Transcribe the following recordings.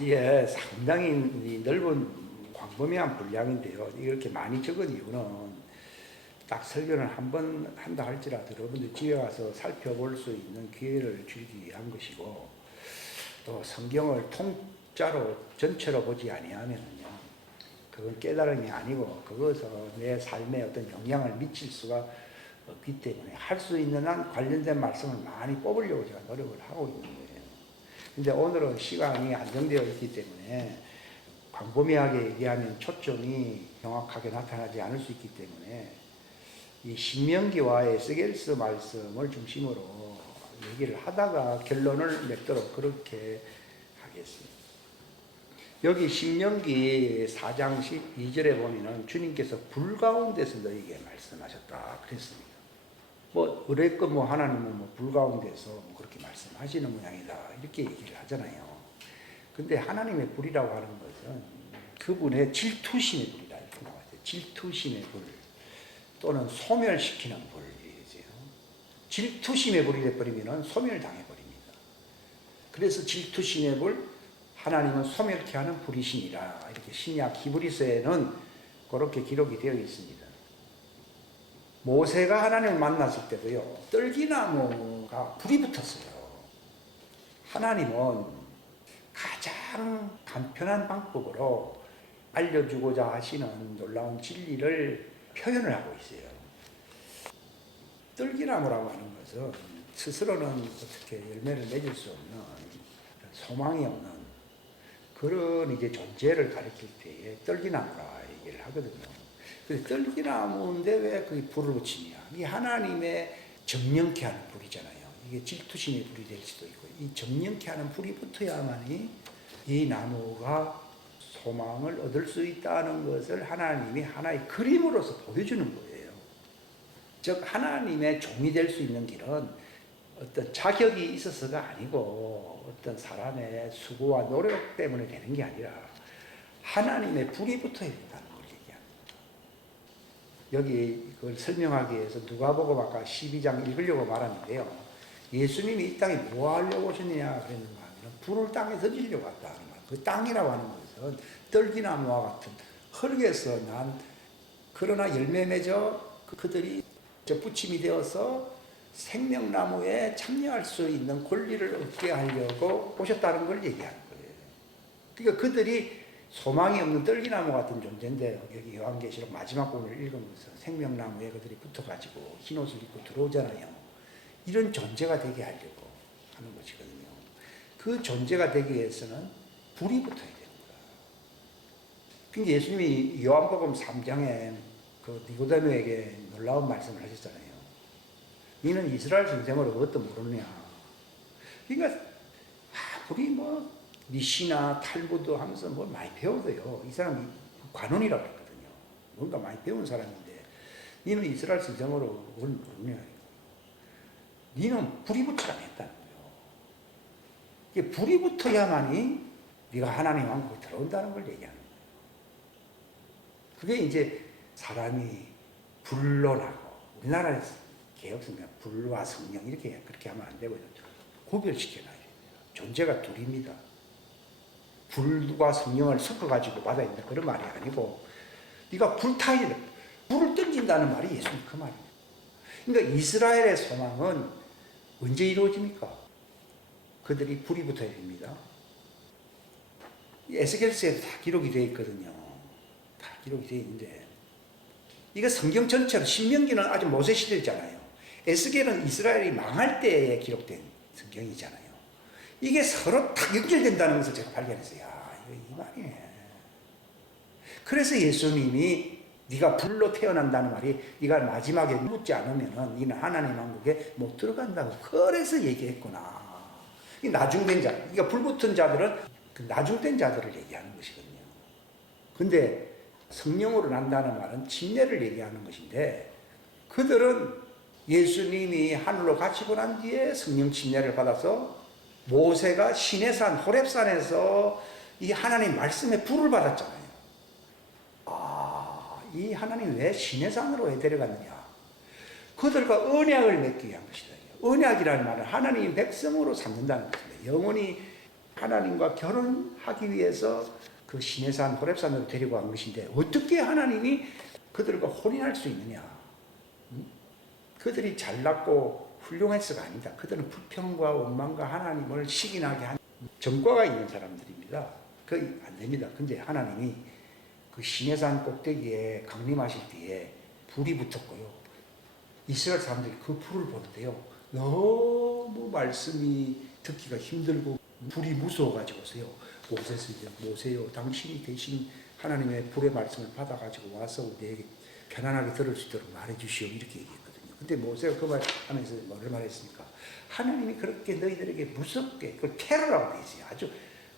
이게 상당히 넓은 광범위한 분량인데요. 이렇게 많이 적은 이유는 딱 설교를 한 번 한다 할지라도 여러분들 집에 가서 살펴볼 수 있는 기회를 주기 위한 것이고, 또 성경을 통짜로 전체로 보지 아니하면요, 그건 깨달음이 아니고 그것은 내 삶에 어떤 영향을 미칠 수가 없기 때문에 할 수 있는 한 관련된 말씀을 많이 뽑으려고 제가 노력을 하고 있는 거예요. 근데 오늘은 시간이 안정되어 있기 때문에 광범위하게 얘기하면 초점이 정확하게 나타나지 않을 수 있기 때문에 이 신명기와 에스겔서 말씀을 중심으로 얘기를 하다가 결론을 맺도록 그렇게 하겠습니다. 여기 신명기 4장 12절에 보면은 주님께서 불 가운데서 너에게 말씀하셨다 그랬습니다. 어쨌건 하나님은 불 가운데서 그렇게 말씀하시는 모양이다 이렇게 얘기를 하잖아요. 근데 하나님의 불이라고 하는 것은 그분의 질투심의 불이다 이렇게 나와있어요. 질투심의 불 또는 소멸시키는 불이죠. 질투심의 불이 되어버리면 소멸당해버립니다. 그래서 질투심의 불, 하나님은 소멸케 하는 불이시니라 이렇게 신약 히브리서에는 그렇게 기록이 되어 있습니다. 모세가 하나님을 만났을 때도요, 떨기나무가 불이 붙었어요. 하나님은 가장 간편한 방법으로 알려주고자 하시는 놀라운 진리를 표현을 하고 있어요. 떨기나무라고 하는 것은 스스로는 어떻게 열매를 맺을 수 없는, 소망이 없는 그런 존재를 가리킬 때에 떨기나무라 얘기를 하거든요. 근데 떨기나무인데 왜 거기 불을 붙이냐? 이게 하나님의 정령케 하는 불이잖아요. 이게 질투심의 불이 될 수도 있고, 이 정령케 하는 불이 붙어야만이 이 나무가 소망을 얻을 수 있다는 것을 하나님이 하나의 그림으로서 보여주는 거예요. 즉 하나님의 종이 될 수 있는 길은 어떤 자격이 있어서가 아니고 어떤 사람의 수고와 노력 때문에 되는 게 아니라 하나님의 불이 붙어야 된다는 걸 얘기합니다. 여기 그걸 설명하기 위해서 누가복음 아까 12장 읽으려고 말하는데요. 예수님이 이 땅에 뭐 하려고 오셨느냐 그랬는가 하면 불을 땅에 던지려고 왔다 하는 거예요. 그 땅이라고 하는 것은 떨기나무와 같은 흙에서 난 그러나 열매 맺어 그들이 붙임이 되어서 생명나무에 참여할 수 있는 권리를 얻게 하려고 오셨다는 걸 얘기하는 거예요. 그러니까 그들이 소망이 없는 떨기나무 같은 존재인데, 여기 요한계시록 마지막 부분을 읽으면서 생명나무에 그들이 붙어가지고 흰옷을 입고 들어오잖아요. 이런 존재가 되게 하려고 하는 것이거든요. 그 존재가 되기 위해서는 불이 붙어야 됩니다. 그러니까 예수님이 요한복음 3장에 그 니고데모에게 놀라운 말씀을 하셨잖아요. 너는 이스라엘 선생으로 그것도 모르느냐. 그러니까 우리 미시나 탈무드 하면서 많이 배워도요, 이 사람이 관원이라고 했거든요. 뭔가 많이 배운 사람인데 너는 이스라엘 선생으로 그걸 모르느냐. 너는 불이 붙이라 했다는 거예요. 이게 불이 붙어야만이 네가 하나님 왕국에 들어온다는 걸 얘기하는 거예요. 그게 이제 사람이 불로 나고, 우리나라에서 개혁성경 불과 성령 이렇게 그렇게 하면 안 되고요. 구별시켜놔야 됩니다. 존재가 둘입니다. 불과 성령을 섞어가지고 받아야 된다 그런 말이 아니고, 네가 불타야 돼. 불을 던진다는 말이 예수님 그 말이에요. 그러니까 이스라엘의 소망은 언제 이루어집니까? 그들이 불이 붙어야 됩니다. 에스겔서에 다 기록이 되어 있거든요. 다 기록이 되어 있는데, 이거 성경 전체로 신명기는 아주 모세 시대잖아요. 에스겔은 이스라엘이 망할 때에 기록된 성경이잖아요. 이게 서로 딱 연결된다는 것을 제가 발견했어요. 야, 이거 이 말이네. 그래서 예수님이 네가 불로 태어난다는 말이 네가 마지막에 묻지 않으면은 너는 하나님 왕국에 못 들어간다고 그래서 얘기했구나. 이 나중된 자, 그러니까 불 붙은 자들은 그 나중된 자들을 얘기하는 것이거든요. 근데 성령으로 난다는 말은 침례를 얘기하는 것인데, 그들은 예수님이 하늘로 가시고 난 뒤에 성령 침례를 받아서 모세가 시내산 호렙산에서 이 하나님 말씀의 불을 받았잖아요. 이 하나님 왜 시내산으로 왜 데려갔느냐? 그들과 언약을 맺기 위한 것이다. 언약이라는 말은 하나님 백성으로 삼는다는 것입니다. 영원히 하나님과 결혼하기 위해서 그 시내산 호렙산으로 데리고 간 것인데 어떻게 하나님이 그들과 혼인할 수 있느냐? 그들이 잘났고 훌륭해서가 아니다. 그들은 불평과 원망과 하나님을 시기나게 한 전과가 있는 사람들입니다. 그게 안 됩니다. 근데 하나님이 그 시내산 꼭대기에 강림하실 때에 불이 붙었고요. 이스라엘 사람들이 그 불을 보는데요. 너무 말씀이 듣기가 힘들고 불이 무서워가지고서요. 모세요. 당신이 대신 하나님의 불의 말씀을 받아가지고 와서 우리에게 편안하게 들을 수 있도록 말해주시오. 이렇게 얘기했거든요. 근데 모세가 그 말 하면서 뭐를 말했습니까? 하나님이 그렇게 너희들에게 무섭게, 그걸 테러라고 되어 있어요. 아주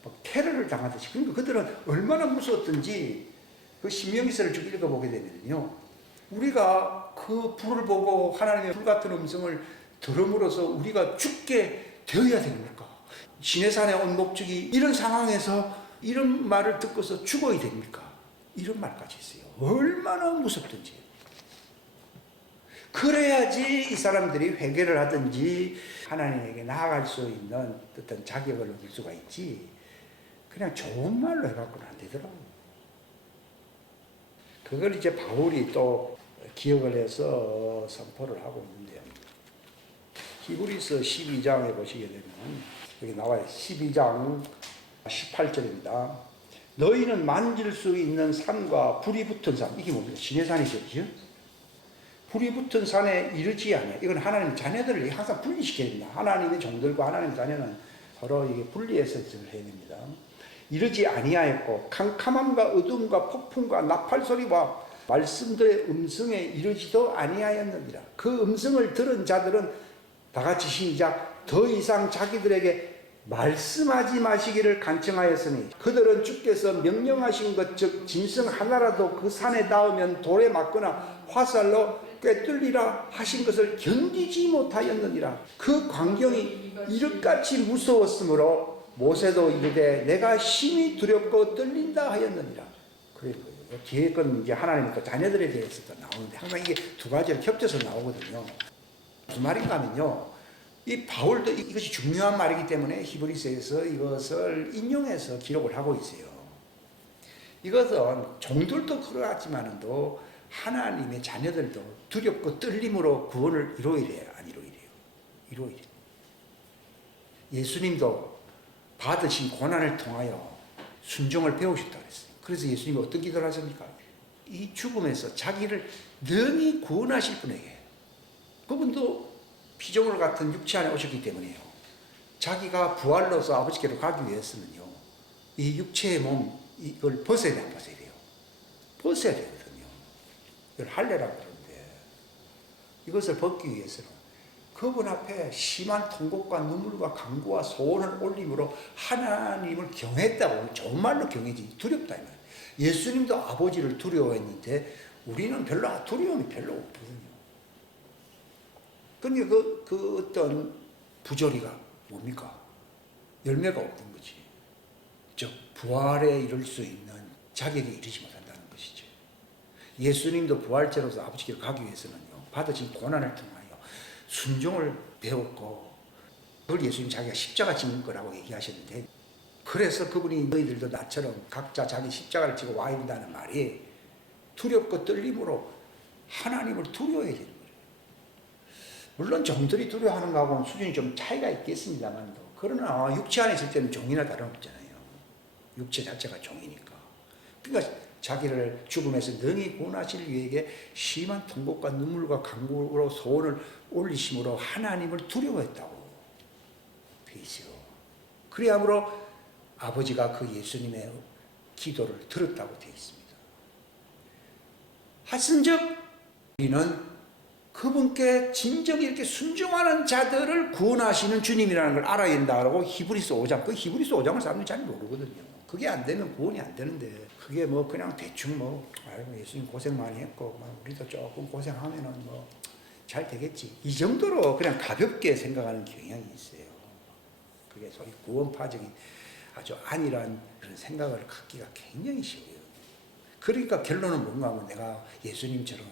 막 테러를 당하듯이. 그러니까 그들은 얼마나 무서웠던지 그 신명기서를 쭉 읽어보게 되면요. 우리가 그 불을 보고 하나님의 불 같은 음성을 들음으로써 우리가 죽게 되어야 됩니까? 시내산에 온 목적이 이런 상황에서 이런 말을 듣고서 죽어야 됩니까? 이런 말까지 했어요. 얼마나 무섭든지. 그래야지 이 사람들이 회개를 하든지 하나님에게 나아갈 수 있는 어떤 자격을 얻을 수가 있지. 그냥 좋은 말로 해갖고는 안 되더라고요. 그걸 이제 바울이 또 기억을 해서 선포를 하고 있는데요. 히브리서 12장에 보시게 되면 여기 나와요. 12장 18절입니다. 너희는 만질 수 있는 산과 불이 붙은 산, 이게 뭡니까? 시내산이죠, 그죠? 불이 붙은 산에 이르지 않아요. 이건 하나님 자녀들을 항상 분리시켜야 됩니다. 하나님의 종들과 하나님의 자녀는 서로 이게 분리해서 해야 됩니다. 이르지 아니하였고 캄캄함과 어둠과 폭풍과 나팔 소리와 말씀들의 음성에 이르지도 아니하였느니라. 그 음성을 들은 자들은 다 같이 시작. 더 이상 자기들에게 말씀하지 마시기를 간청하였으니 그들은 주께서 명령하신 것 즉 짐승 하나라도 그 산에 닿으면 돌에 맞거나 화살로 꿰뚫리라 하신 것을 견디지 못하였느니라. 그 광경이 이릇같이 무서웠으므로 모세도 이르되 내가 심히 두렵고 떨린다 하였느니라. 그래요. 뒤에 건 이제 하나님과 자녀들에 대해서도 나오는데 항상 이게 두 가지를 겹쳐서 나오거든요. 무슨 말인가 하면요. 이 바울도 이것이 중요한 말이기 때문에 히브리서에서 이것을 인용해서 기록을 하고 있어요. 이것은 종들도 그러하지만도 하나님의 자녀들도 두렵고 떨림으로 구원을 이루어야 안 이루어야 이루어야 돼요. 예수님도 받으신 고난을 통하여 순종을 배우셨다고 그랬어요. 그래서 예수님이 어떤 기도를 하십니까? 이 죽음에서 자기를 능히 구원하실 분에게, 그분도 피조물 같은 육체 안에 오셨기 때문에요. 자기가 부활로서 아버지께로 가기 위해서는요, 이 육체의 몸, 이걸 벗어야 돼요, 안 벗어야 돼요? 벗어야 되거든요. 이걸 할례라고 그러는데, 이것을 벗기 위해서는 그분 앞에 심한 통곡과 눈물과 간구와 소원을 올림으로 하나님을 경외했다고, 좋은 말로 경외지 두렵다 이 말이에요. 예수님도 아버지를 두려워했는데 우리는 별로 두려움이 별로 없거든요. 그러니까 그 어떤 부조리가 뭡니까? 열매가 없는 거지. 즉 부활에 이를 수 있는 자격에 이르지 못한다는 것이죠. 예수님도 부활체로서 아버지께로 가기 위해서는요, 받으신 고난을 통하여 순종을 배웠고, 그걸 예수님 자기가 십자가 지는 거라고 얘기하셨는데, 그래서 그분이 너희들도 나처럼 각자 자기 십자가를 지고 와야 된다는 말이 두렵고 떨림으로 하나님을 두려워해야 되는 거예요. 물론 종들이 두려워하는 거하고는 수준이 좀 차이가 있겠습니다만도, 그러나 육체 안에 있을 때는 종이나 다름없잖아요. 육체 자체가 종이니까. 그러니까 자기를 죽음에서 능히 구원하실 이에게 심한 통곡과 눈물과 간구로 소원을 올리심으로 하나님을 두려워했다고 되어 있어요. 그리함으로 아버지가 그 예수님의 기도를 들었다고 되어 있습니다. 하신즉 우리는 그분께 진정 이렇게 순종하는 자들을 구원하시는 주님이라는 걸 알아야 된다고 히브리서 5장, 그 히브리서 5장을 사람들이 잘 모르거든요. 그게 안 되면 구원이 안 되는데, 그게 뭐 그냥 대충 아이고 예수님 고생 많이 했고 우리도 조금 고생하면은 잘 되겠지, 이 정도로 그냥 가볍게 생각하는 경향이 있어요. 그게 소위 구원파적인 아주 안일한 그런 생각을 갖기가 굉장히 쉬워요. 그러니까 결론은 뭔가 하면 내가 예수님처럼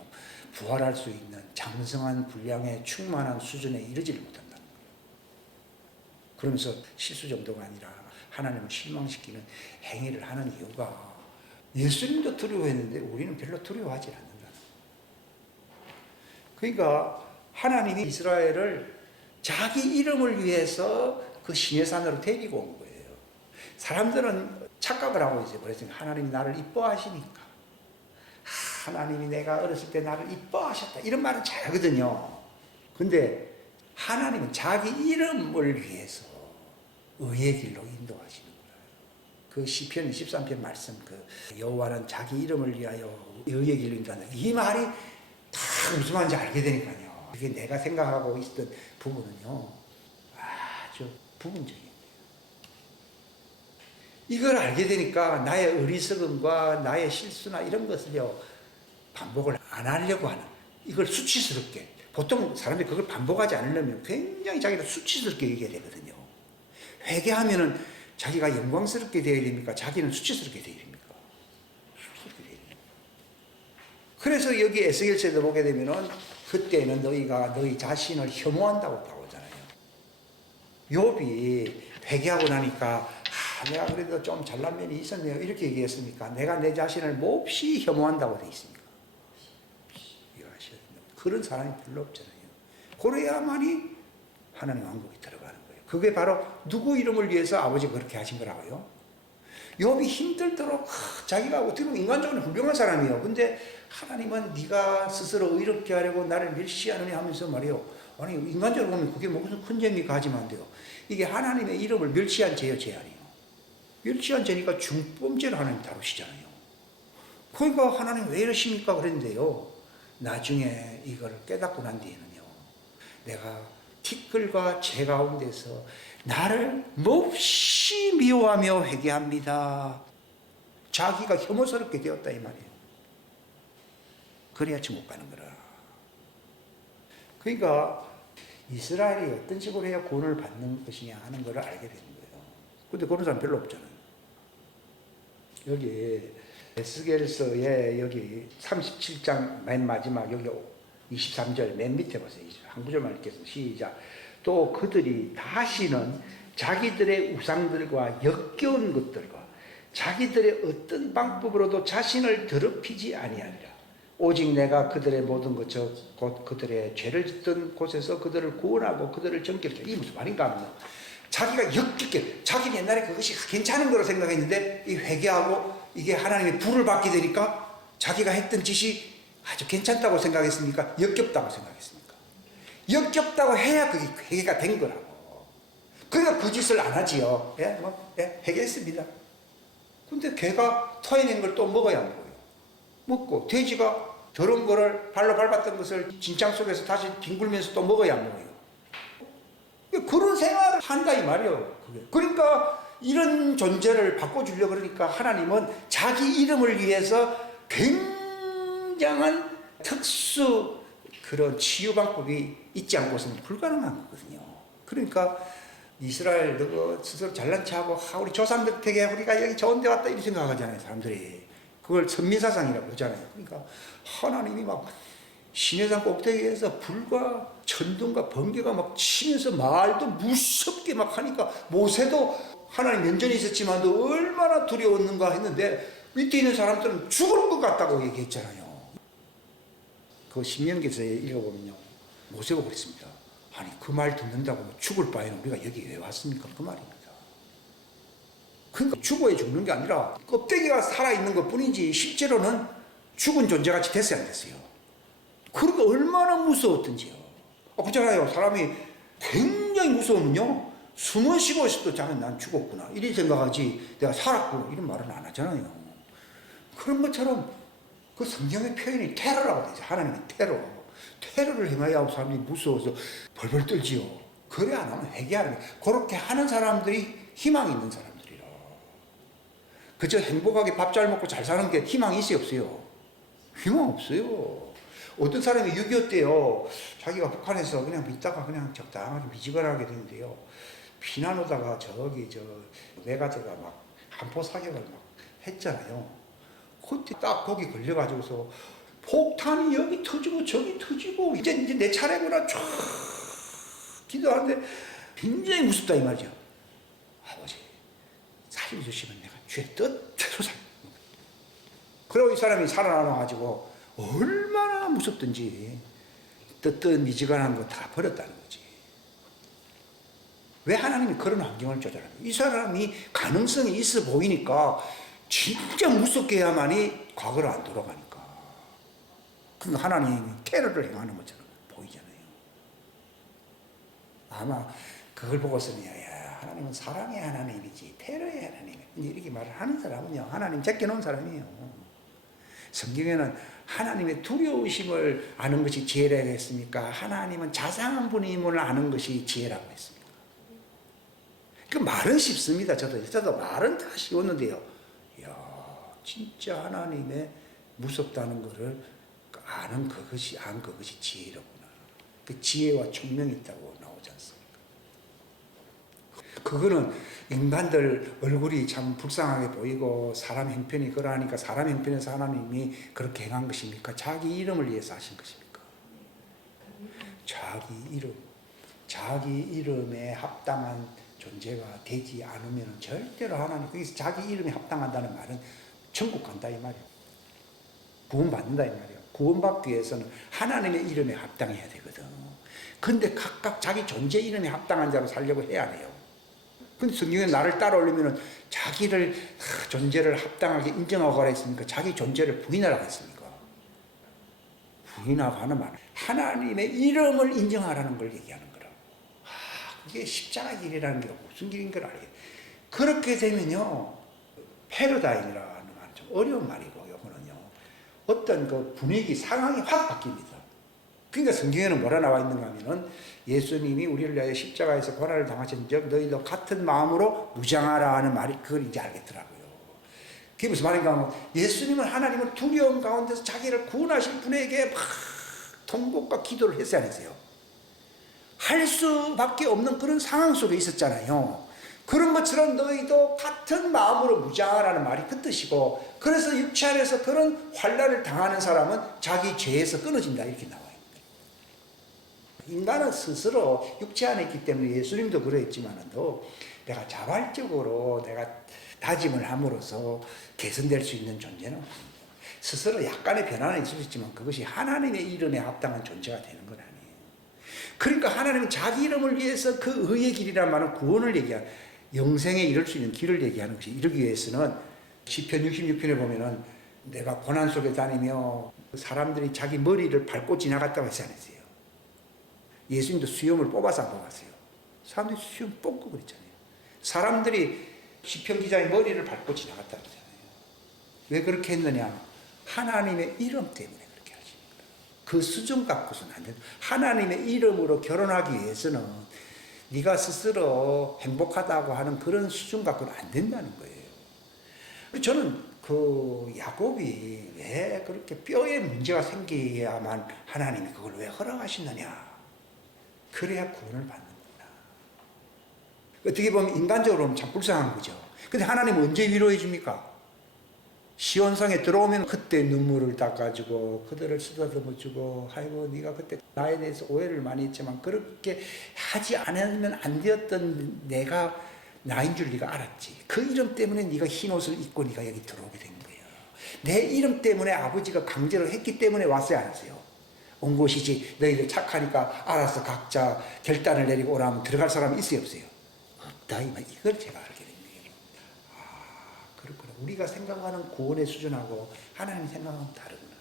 부활할 수 있는 장성한 분량의 충만한 수준에 이르지를 못한다는 거예요. 그러면서 실수 정도가 아니라 하나님을 실망시키는 행위를 하는 이유가 예수님도 두려워했는데 우리는 별로 두려워하지 않는다는 거예요. 그러니까 하나님이 이스라엘을 자기 이름을 위해서 그 시내산으로 데리고 온 거예요. 사람들은 착각을 하고 있어요. 그래서 하나님이 나를 이뻐하시니까, 하나님이 내가 어렸을 때 나를 이뻐하셨다, 이런 말은 잘하거든요. 근데 하나님은 자기 이름을 위해서 의의 길로 인도하시는 거예요. 그 시편 23편 말씀, 그 여호와는 자기 이름을 위하여 의의 길로 인도한다, 이 말이 다 무슨 말인지 알게 되니까요. 그게 내가 생각하고 있었던 부분은요, 아주 부분적이에요. 이걸 알게 되니까 나의 어리석음과 나의 실수나 이런 것을요, 반복을 안 하려고 하는, 이걸 수치스럽게, 보통 사람들이 그걸 반복하지 않으려면 굉장히 자기가 수치스럽게 얘기해야 되거든요. 회개하면은 자기가 영광스럽게 되어야 됩니까? 자기는 수치스럽게 되어야 됩니까? 수치스럽게 되어야 됩니다. 그래서 여기 에스겔서에도 보게 되면은 그때는 너희가 너희 자신을 혐오한다고 나오잖아요. 욥이 회개하고 나니까 내가 그래도 좀 잘난 면이 있었네요, 이렇게 얘기했습니까? 내가 내 자신을 몹시 혐오한다고 되어 있습니까? 그런 사람이 별로 없잖아요. 그래야만이 하나님 왕국에 들어가는 거예요. 그게 바로 누구 이름을 위해서 아버지가 그렇게 하신 거라고요? 욥이 힘들도록 자기가 어떻게 보면 인간적으로 훌륭한 사람이에요. 근데 하나님은 네가 스스로 의롭게 하려고 나를 멸시하느냐 하면서 말이에요. 아니, 인간적으로 보면 그게 무슨 큰 죄입니까? 하지만 안 돼요. 이게 하나님의 이름을 멸시한 죄요, 죄 아니에요. 멸시한 죄니까 중범죄를 하나님 다루시잖아요. 그러니까 하나님 왜 이러십니까? 그랬는데요, 나중에 이걸 깨닫고 난 뒤에는요, 내가 티끌과 재 가운데서 나를 몹시 미워하며 회개합니다. 자기가 혐오스럽게 되었다, 이 말이에요. 그래야 지못 가는 거라. 그러니까 이스라엘이 어떤 식으로 해야 구원을 받는 것이냐 하는 걸 알게 되는 거예요. 근데 그런 사람 별로 없잖아요. 여기 에스겔서의 여기 37장 맨 마지막 여기 23절 맨 밑에 보세요. 한 구절만 읽겠습니다. 시작. 또 그들이 다시는 자기들의 우상들과 역겨운 것들과 자기들의 어떤 방법으로도 자신을 더럽히지 아니하리라. 오직 내가 그들의 모든 것, 곧 그들의 죄를 짓던 곳에서 그들을 구원하고 그들을 정결케. 이게 무슨 말인가 하면요, 자기가 역겹게, 자기는 옛날에 그것이 괜찮은 거로 생각했는데 이 회개하고 이게 하나님의 불을 받게 되니까 자기가 했던 짓이 아주 괜찮다고 생각했습니까? 역겹다고 생각했습니까? 역겹다고 해야 그게 회개가 된 거라고. 그러니까 그 짓을 안 하지요. 회개했습니다. 근데 개가 토해낸 걸 또 먹어야 안 보여요. 먹고, 돼지가 저런 거를 발로 밟았던 것을 진창 속에서 다시 뒹굴면서 또 먹어야 안 먹어요. 그런 생활을 한다 이 말이에요. 그러니까 이런 존재를 바꿔주려고 그러니까 하나님은 자기 이름을 위해서 굉장한 특수 그런 치유 방법이 있지 않고서는 불가능한 거거든요. 그러니까 이스라엘 너 스스로 잘난 체하고 우리 조상들 덕에 우리가 여기 좋은 데 왔다 이렇게 생각하잖아요, 사람들이. 그걸 선미사상이라고 하잖아요. 그러니까 하나님이 막 시내산 꼭대기에서 불과 천둥과 번개가 막 치면서 말도 무섭게 막 하니까 모세도 하나님 면전에 있었지만도 얼마나 두려웠는가 했는데 밑에 있는 사람들은 죽을 것 같다고 얘기했잖아요. 그 신명기에서 읽어보면요, 모세가 그랬습니다. 아니 그 말 듣는다고 죽을 바에는 우리가 여기 왜 왔습니까? 그 말입니다. 그러니까 죽어야 죽는 게 아니라 껍데기가 살아있는 것 뿐이지 실제로는 죽은 존재같이 됐어야 안 됐어요. 그러니까 얼마나 무서웠던지요. 그렇잖아요. 사람이 굉장히 무서우면요, 숨을 쉬고 있어도 자면 난 죽었구나 이렇게 생각하지 내가 살았구나 이런 말은 안 하잖아요. 그런 것처럼 그 성경의 표현이 테러라고 되죠. 하나님의 테러. 테러를 행하여 하고 사람들이 무서워서 벌벌 떨지요. 그래 안 하면 회개하는 거예요. 그렇게 하는 사람들이 희망이 있는 사람들이라. 그저 행복하게 밥 잘 먹고 잘 사는 게 희망이 있어요, 없어요? 희망 없어요. 어떤 사람이 6.25 때요, 자기가 북한에서 그냥 있다가 그냥 적당하게 미지근하게 되는데요, 피난 오다가 저기 내가저가 막 한포 사격을 막 했잖아요. 그때 딱 거기 걸려가지고서 폭탄이 여기 터지고 저기 터지고 이제 내 차례구나 쫙 기도하는데 굉장히 무섭다 이 말이죠. 아버지, 자기 주시면 내가 주의 뜻대로 살. 그리고 이 사람이 살아나가지고 얼마나 무섭든지 뜨뜻미지근한 거 다 버렸다는 거지. 왜 하나님이 그런 환경을 조절합니까? 이 사람이 가능성이 있어 보이니까 진짜 무섭게 해야만이 과거로 안 돌아가니까. 그러니까 하나님이 테러를 행하는 것처럼 보이잖아요. 아마 그걸 보고서는 야, 하나님은 사랑의 하나님이지 테러의 하나님이야. 이렇게 말을 하는 사람은요, 하나님 제껴놓은 사람이에요. 성경에는 하나님의 두려우심을 아는 것이 지혜라고 했습니까? 하나님은 자상한 분임을 아는 것이 지혜라고 했습니까? 그 말은 쉽습니다. 저도 말은 다 쉬웠는데요. 이야, 진짜 하나님의 무섭다는 것을 아는 그것이 지혜로구나. 그 지혜와 총명이 있다고 나오지 않습니까? 그거는 인간들 얼굴이 참 불쌍하게 보이고 사람 형편이 그러하니까 사람 형편에서 하나님이 그렇게 행한 것입니까? 자기 이름을 위해서 하신 것입니까? 자기 이름에 합당한 존재가 되지 않으면 절대로 하나님, 거기서 자기 이름에 합당한다는 말은 천국 간다 이 말이에요. 구원받는다 이 말이에요. 구원받기 위해서는 하나님의 이름에 합당해야 되거든. 근데 각각 자기 존재 이름에 합당한 자로 살려고 해야 돼요. 근데 성경에 나를 따라오려면 자기를 존재를 합당하게 인정하고 가라 했습니까? 자기 존재를 부인하라고 했습니까? 부인하고 하는 말은 하나님의 이름을 인정하라는 걸 얘기하는 거라고. 그게 십자가 길이라는 게 무슨 길인 걸 알게. 그렇게 되면요, 패러다임이라는 말은 좀 어려운 말이고, 요거는요, 어떤 그 분위기, 상황이 확 바뀝니다. 그러니까 성경에는 뭐라 나와 있는가 하면은 예수님이 우리를 위하여 십자가에서 고난을 당하신 적 너희도 같은 마음으로 무장하라 하는 말이 그걸 이제 알겠더라고요. 그게 무슨 말인가 하면 예수님은 하나님을 두려움 가운데서 자기를 구원하실 분에게 막 통곡과 기도를 했어야 했어요. 할 수밖에 없는 그런 상황 속에 있었잖아요. 그런 것처럼 너희도 같은 마음으로 무장하라는 말이 그 뜻이고, 그래서 육체 안에서 그런 환난을 당하는 사람은 자기 죄에서 끊어진다 이렇게 나와요. 인간은 스스로 육체 안에 있기 때문에 예수님도 그랬지만도 내가 자발적으로 내가 다짐을 함으로써 개선될 수 있는 존재는 스스로 약간의 변화는 있을 수 있지만 그것이 하나님의 이름에 합당한 존재가 되는 건 아니에요. 그러니까 하나님은 자기 이름을 위해서 그 의의 길이란 말은 구원을 얘기하는, 영생에 이를 수 있는 길을 얘기하는 것이, 이르기 위해서는 시편 66편에 보면은 내가 고난 속에 다니며 사람들이 자기 머리를 밟고 지나갔다고 하지 않았어요. 예수님도 수염을 뽑아서 안 뽑았어요. 사람들이 수염 뽑고 그랬잖아요. 사람들이 시편 기자의 머리를 밟고 지나갔다고 하잖아요. 왜 그렇게 했느냐? 하나님의 이름 때문에 그렇게 하십니다. 그 수준 갖고서는 안 된다. 하나님의 이름으로 결혼하기 위해서는 네가 스스로 행복하다고 하는 그런 수준 갖고는 안 된다는 거예요. 저는 그 야곱이 왜 그렇게 뼈에 문제가 생겨야만 하나님이 그걸 왜 허락하시느냐? 그래야 구원을 받는구나. 어떻게 보면 인간적으로 보면 참 불쌍한 거죠. 근데 하나님은 언제 위로해 줍니까? 시온성에 들어오면 그때 눈물을 닦아주고 그들을 쓰다듬어 주고, 아이고 네가 그때 나에 대해서 오해를 많이 했지만 그렇게 하지 않으면 안 되었던 내가 나인 줄 네가 알았지. 그 이름 때문에 네가 흰 옷을 입고 네가 여기 들어오게 된 거예요. 내 이름 때문에 아버지가 강제로 했기 때문에 왔어야 하세요. 온 곳이지 너희들 착하니까 알아서 각자 결단을 내리고 오라면 들어갈 사람이 있어요 없어요? 없다. 이걸 제가 알게 된 거예요. 그렇구나. 우리가 생각하는 구원의 수준하고 하나님이 생각하는 다르구나.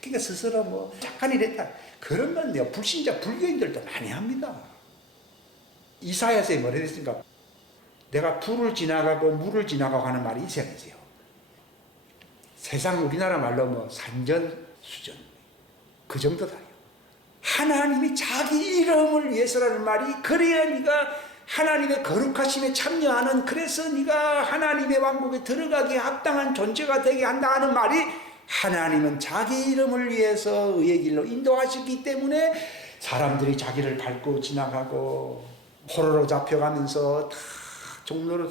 그러니까 스스로 뭐 착한 일 했다, 그런 건 불신자 불교인들도 많이 합니다. 이사야서에 뭐라 했습니까? 내가 불을 지나가고 물을 지나가고 하는 말이 있어야 되세요. 세상 우리나라 말로 뭐 산전 수전 그 정도다요. 하나님이 자기 이름을 위해서라는 말이, 그래야 네가 하나님의 거룩하심에 참여하는, 그래서 네가 하나님의 왕국에 들어가기에 합당한 존재가 되게 한다 하는 말이, 하나님은 자기 이름을 위해서 의의 길로 인도하시기 때문에 사람들이 자기를 밟고 지나가고 포로로 잡혀가면서 다 종로로,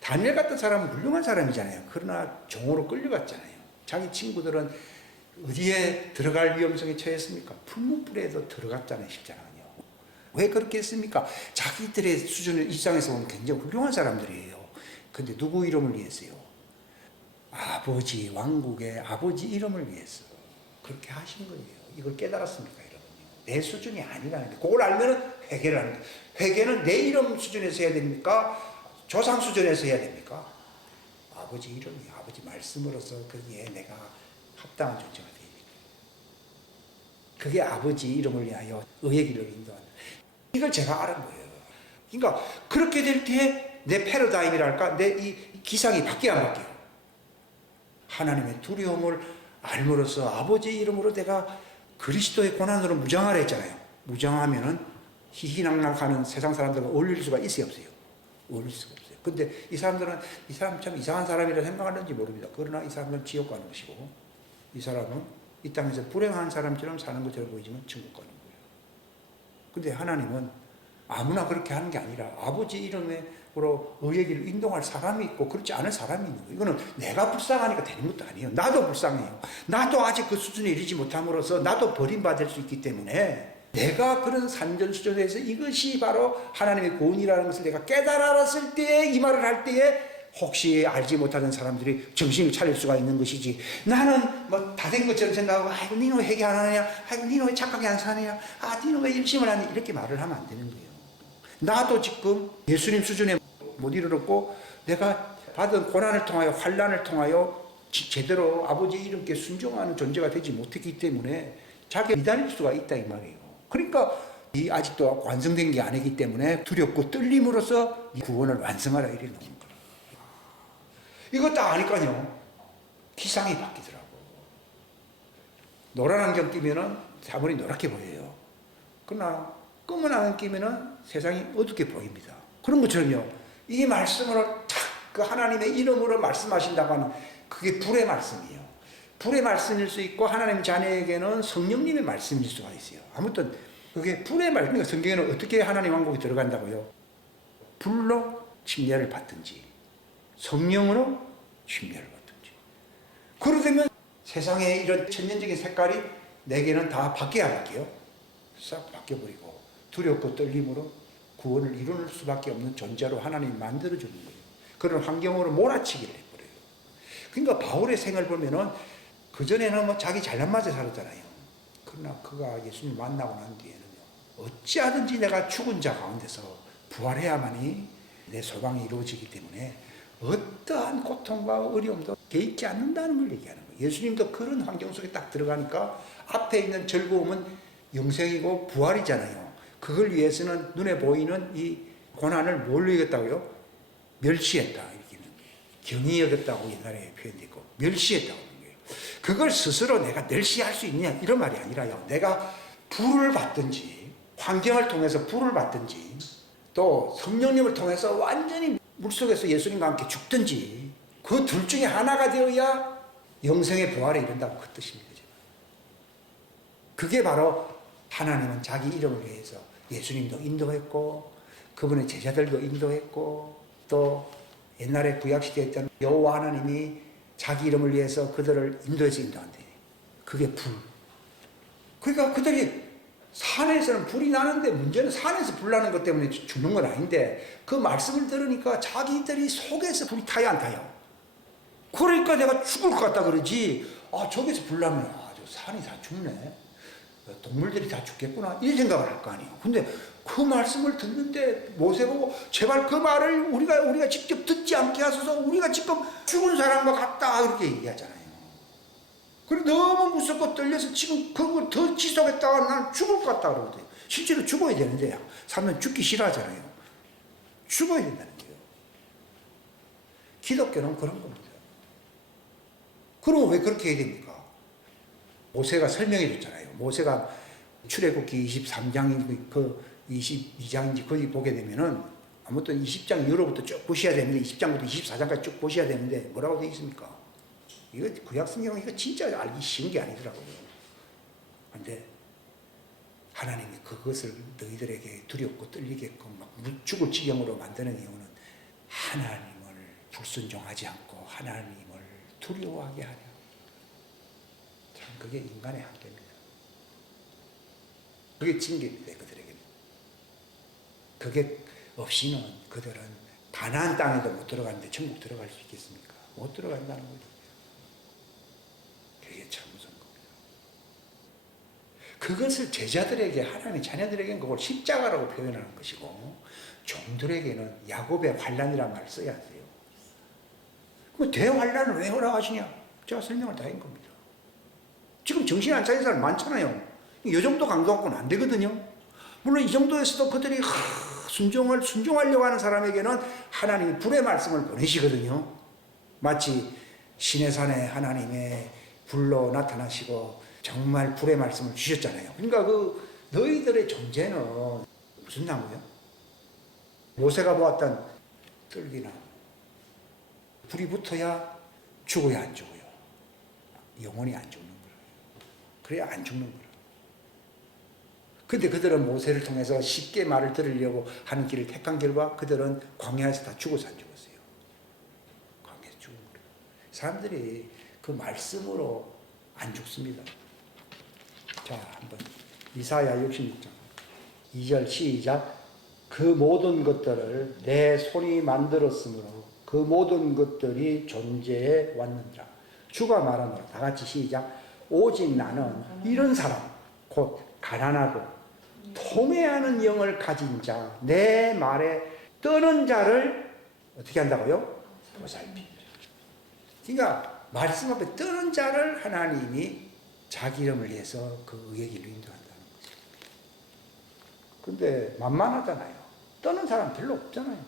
다니엘 같은 사람은 훌륭한 사람이잖아요. 그러나 종으로 끌려갔잖아요. 자기 친구들은 어디에 들어갈 위험성에 처했습니까? 풀무불에도 들어갔잖아요, 십자가는요. 왜 그렇게 했습니까? 자기들의 수준의 입장에서 보면 굉장히 훌륭한 사람들이에요. 근데 누구 이름을 위해서요? 아버지, 왕국의 아버지 이름을 위해서 그렇게 하신 거예요. 이걸 깨달았습니까, 여러분요? 내 수준이 아니라는 게. 그걸 알면은 회개를 하는 거예요. 회개는 내 이름 수준에서 해야 됩니까? 조상 수준에서 해야 됩니까? 아버지 이름이, 아버지 말씀으로서 거기에 내가 합당한 존재가 되니까. 그게 아버지 이름을 위하여 의의 길을 인도하는. 이걸 제가 알은 거예요. 그러니까 그렇게 될 때에 내 패러다임이랄까, 내 이 기상이 바뀌어 안 바뀌어요? 하나님의 두려움을 알므로써 아버지 이름으로 내가 그리스도의 고난으로 무장하라 했잖아요. 무장하면은 희희낙낙하는 세상 사람들과 어울릴 수가 있어요, 없어요? 어울릴 수가 없어요. 근데 이 사람들은 이 사람 참 이상한 사람이라 생각하는지 모릅니다. 그러나 이 사람들은 지옥 가는 것이고, 이 사람은 이 땅에서 불행한 사람처럼 사는 것처럼 보이지만 천국 가는 거예요. 근데 하나님은 아무나 그렇게 하는 게 아니라 아버지 이름으로 의의 길을 인도할 사람이 있고 그렇지 않은 사람이 있는 거예요. 이거는 내가 불쌍하니까 되는 것도 아니에요. 나도 불쌍해요. 나도 아직 그 수준에 이르지 못함으로써 나도 버림받을 수 있기 때문에 내가 그런 산전 수준에서 이것이 바로 하나님의 구원이라는 것을 내가 깨달았을 때에, 이 말을 할 때에 혹시 알지 못하는 사람들이 정신을 차릴 수가 있는 것이지, 나는 뭐 다 된 것처럼 생각하고, 아이고 니는 왜 회개 안 하느냐, 아이고 니는 왜 착하게 안 사느냐, 아 니는 왜 열심을 하느냐, 이렇게 말을 하면 안 되는 거예요. 나도 지금 예수님 수준에 못 이르렀고 내가 받은 고난을 통하여, 환난을 통하여 제대로 아버지 이름께 순종하는 존재가 되지 못했기 때문에 자기가 미달릴 수가 있다 이 말이에요. 그러니까 이 아직도 완성된 게 아니기 때문에 두렵고 떨림으로써 이 구원을 완성하라 이래 놓은 거예요. 이거 딱 아니까요, 기상이 바뀌더라고. 노란 안경 끼면은 사물이 노랗게 보여요. 그러나 검은 안경 끼면은 세상이 어둡게 보입니다. 그런 것처럼요, 이 말씀으로 탁 그 하나님의 이름으로 말씀하신다고 하는 그게 불의 말씀이에요. 불의 말씀일 수 있고 하나님 자녀에게는 성령님의 말씀일 수가 있어요. 아무튼 그게 불의 말씀. 그러니까 성경에는 어떻게 하나님 왕국에 들어간다고요? 불로 침례를 받든지 성령으로 침례를 받든지. 그러면 세상의 이런 천년적인 색깔이 내게는 다 바뀌어야 할게요. 싹 바뀌어버리고 두렵고 떨림으로 구원을 이룰 수밖에 없는 존재로 하나님이 만들어주는 거예요. 그런 환경으로 몰아치기를 해버려요. 그러니까 바울의 생을 보면은 그전에는 뭐 자기 잘난 맛에 살았잖아요. 그러나 그가 예수님 만나고 난 뒤에는요, 어찌하든지 내가 죽은 자 가운데서 부활해야만이 내 소망이 이루어지기 때문에 어떠한 고통과 어려움도 개의치 않는다는 걸 얘기하는 거예요. 예수님도 그런 환경 속에 딱 들어가니까 앞에 있는 즐거움은 영생이고 부활이잖아요. 그걸 위해서는 눈에 보이는 이 고난을 뭘로 이겼다고요? 멸시했다 이렇게 있는 거예요. 경히 여겼다고 옛날에 표현되고 멸시했다고 하는 거예요. 그걸 스스로 내가 멸시할 수 있느냐 이런 말이 아니라요, 내가 불을 받든지 환경을 통해서 불을 받든지 또 성령님을 통해서 완전히 물속에서 예수님과 함께 죽든지 그 둘 중에 하나가 되어야 영생의 부활에 이른다고 그 뜻입니다. 그게 바로 하나님은 자기 이름을 위해서 예수님도 인도했고 그분의 제자들도 인도했고 또 옛날에 구약시대에 있던 여호와 하나님이 자기 이름을 위해서 그들을 인도해서 인도한대. 그게 불. 그러니까 그들이 산에서는 불이 나는데 문제는 산에서 불 나는 것 때문에 죽는 건 아닌데 그 말씀을 들으니까 자기들이 속에서 불이 타야 안 타요. 그러니까 내가 죽을 것 같다 그러지, 아 저기서 불 나면 아 저 산이 다 죽네, 동물들이 다 죽겠구나 이 생각을 할 거 아니에요. 근데 그 말씀을 듣는데 모세 보고 제발 그 말을 우리가 직접 듣지 않게 하소서, 우리가 지금 죽은 사람과 같다 그렇게 얘기하잖아요. 그래 너무 무섭고 떨려서 지금 그걸 더 지속했다가 난 죽을 것 같다 그러거든요. 실제로 죽어야 되는데 사람은 죽기 싫어하잖아요. 죽어야 된다는 거예요. 기독교는 그런 겁니다. 그럼 왜 그렇게 해야 됩니까? 모세가 설명해 줬잖아요. 모세가 출애굽기 23장인지 그 22장인지 거기 보게 되면은 아무튼 20장 이후로부터 쭉 보셔야 되는데 20장부터 24장까지 쭉 보셔야 되는데 뭐라고 되어 있습니까? 이거 구약 성경은 이거 진짜 알기 쉬운 게 아니더라고요. 그런데 하나님이 그것을 너희들에게 두렵고 떨리게끔 막 죽을 지경으로 만드는 이유는 하나님을 불순종하지 않고 하나님을 두려워하게 하려. 참 그게 인간의 한계입니다. 그게 징계입니다, 그들에게는. 그게 없이는 그들은 가나안 땅에도 못 들어가는데 천국 들어갈 수 있겠습니까? 못 들어간다는 거죠. 그게 참 무서운 겁니다. 그것을 제자들에게, 하나님의 자녀들에게는 그걸 십자가라고 표현하는 것이고, 종들에게는 야곱의 환난이라는 말을 써야 돼요. 그 대환란을 왜 허락하시냐? 제가 설명을 다 한 겁니다. 지금 정신 안 차린 사람 많잖아요. 이 정도 강도 갖고는 안 되거든요. 물론 이 정도에서도 그들이 순종하려고 하는 사람에게는 하나님이 불의 말씀을 보내시거든요. 마치 시내산에 하나님의 불로 나타나시고 정말 불의 말씀을 주셨잖아요. 그러니까 그 너희들의 존재는 무슨 나무요? 모세가 보았던 뜰기나무. 불이 붙어야 죽어야 안 죽어요. 영원히 안 죽는 거예요. 그래야 안 죽는 거예요. 근데 그들은 모세를 통해서 쉽게 말을 들으려고 하는 길을 택한 결과 그들은 광야에서 다 죽어서 안 죽었어요. 광야에서 죽은 거예요. 사람들이 그 말씀으로 안 죽습니다. 자, 한번 이사야 66장 2절 시작. 그 모든 것들을 내 손이 만들었으므로 그 모든 것들이 존재해 왔느니라. 주가 말하노라. 다 같이 시작. 오직 나는 이런 사람, 곧 가난하고 통회하는 영을 가진 자, 내 말에 떠는 자를 어떻게 한다고요? 보살핍니다. 그러니까 말씀 앞에 떠는 자를 하나님이 자기 이름을 위해서 그 의의 길로 인도한다는 거죠. 근데 만만하잖아요. 떠는 사람 별로 없잖아요.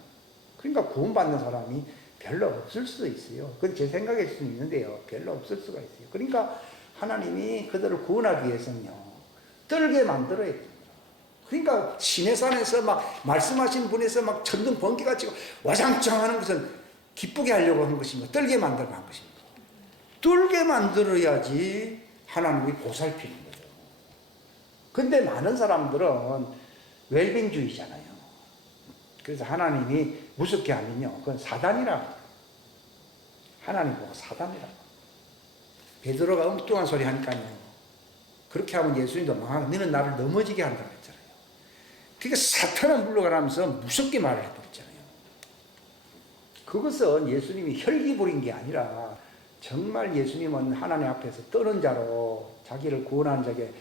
그러니까 구원받는 사람이 별로 없을 수도 있어요. 그건 제 생각일 수는 있는데요. 별로 없을 수가 있어요. 그러니까 하나님이 그들을 구원하기 위해서는요, 떨게 만들어야 됩니다. 그러니까 시내산에서 막 말씀하신 분에서 막 천둥 번개가 치고 와장창 하는 것은 기쁘게 하려고 한 것입니다. 떨게 만들고 한 것입니다. 떨게 만들어야지 하나님이 보살피는 거죠. 근데 많은 사람들은 웰빙주의잖아요. 그래서 하나님이 무섭게 하면요, 그건 사단이라고. 하나님 보고 사단이라고. 베드로가 엉뚱한 소리 하니까요, 그렇게 하면 예수님도 망하고 너는 나를 넘어지게 한다고 했잖아요. 그러니까 사탄은 물러가라면서 무섭게 말을 해버렸잖아요. 그것은 예수님이 혈기 부린 게 아니라 정말 예수님은 하나님 앞에서 떠는 자로 자기를 구원한 자에게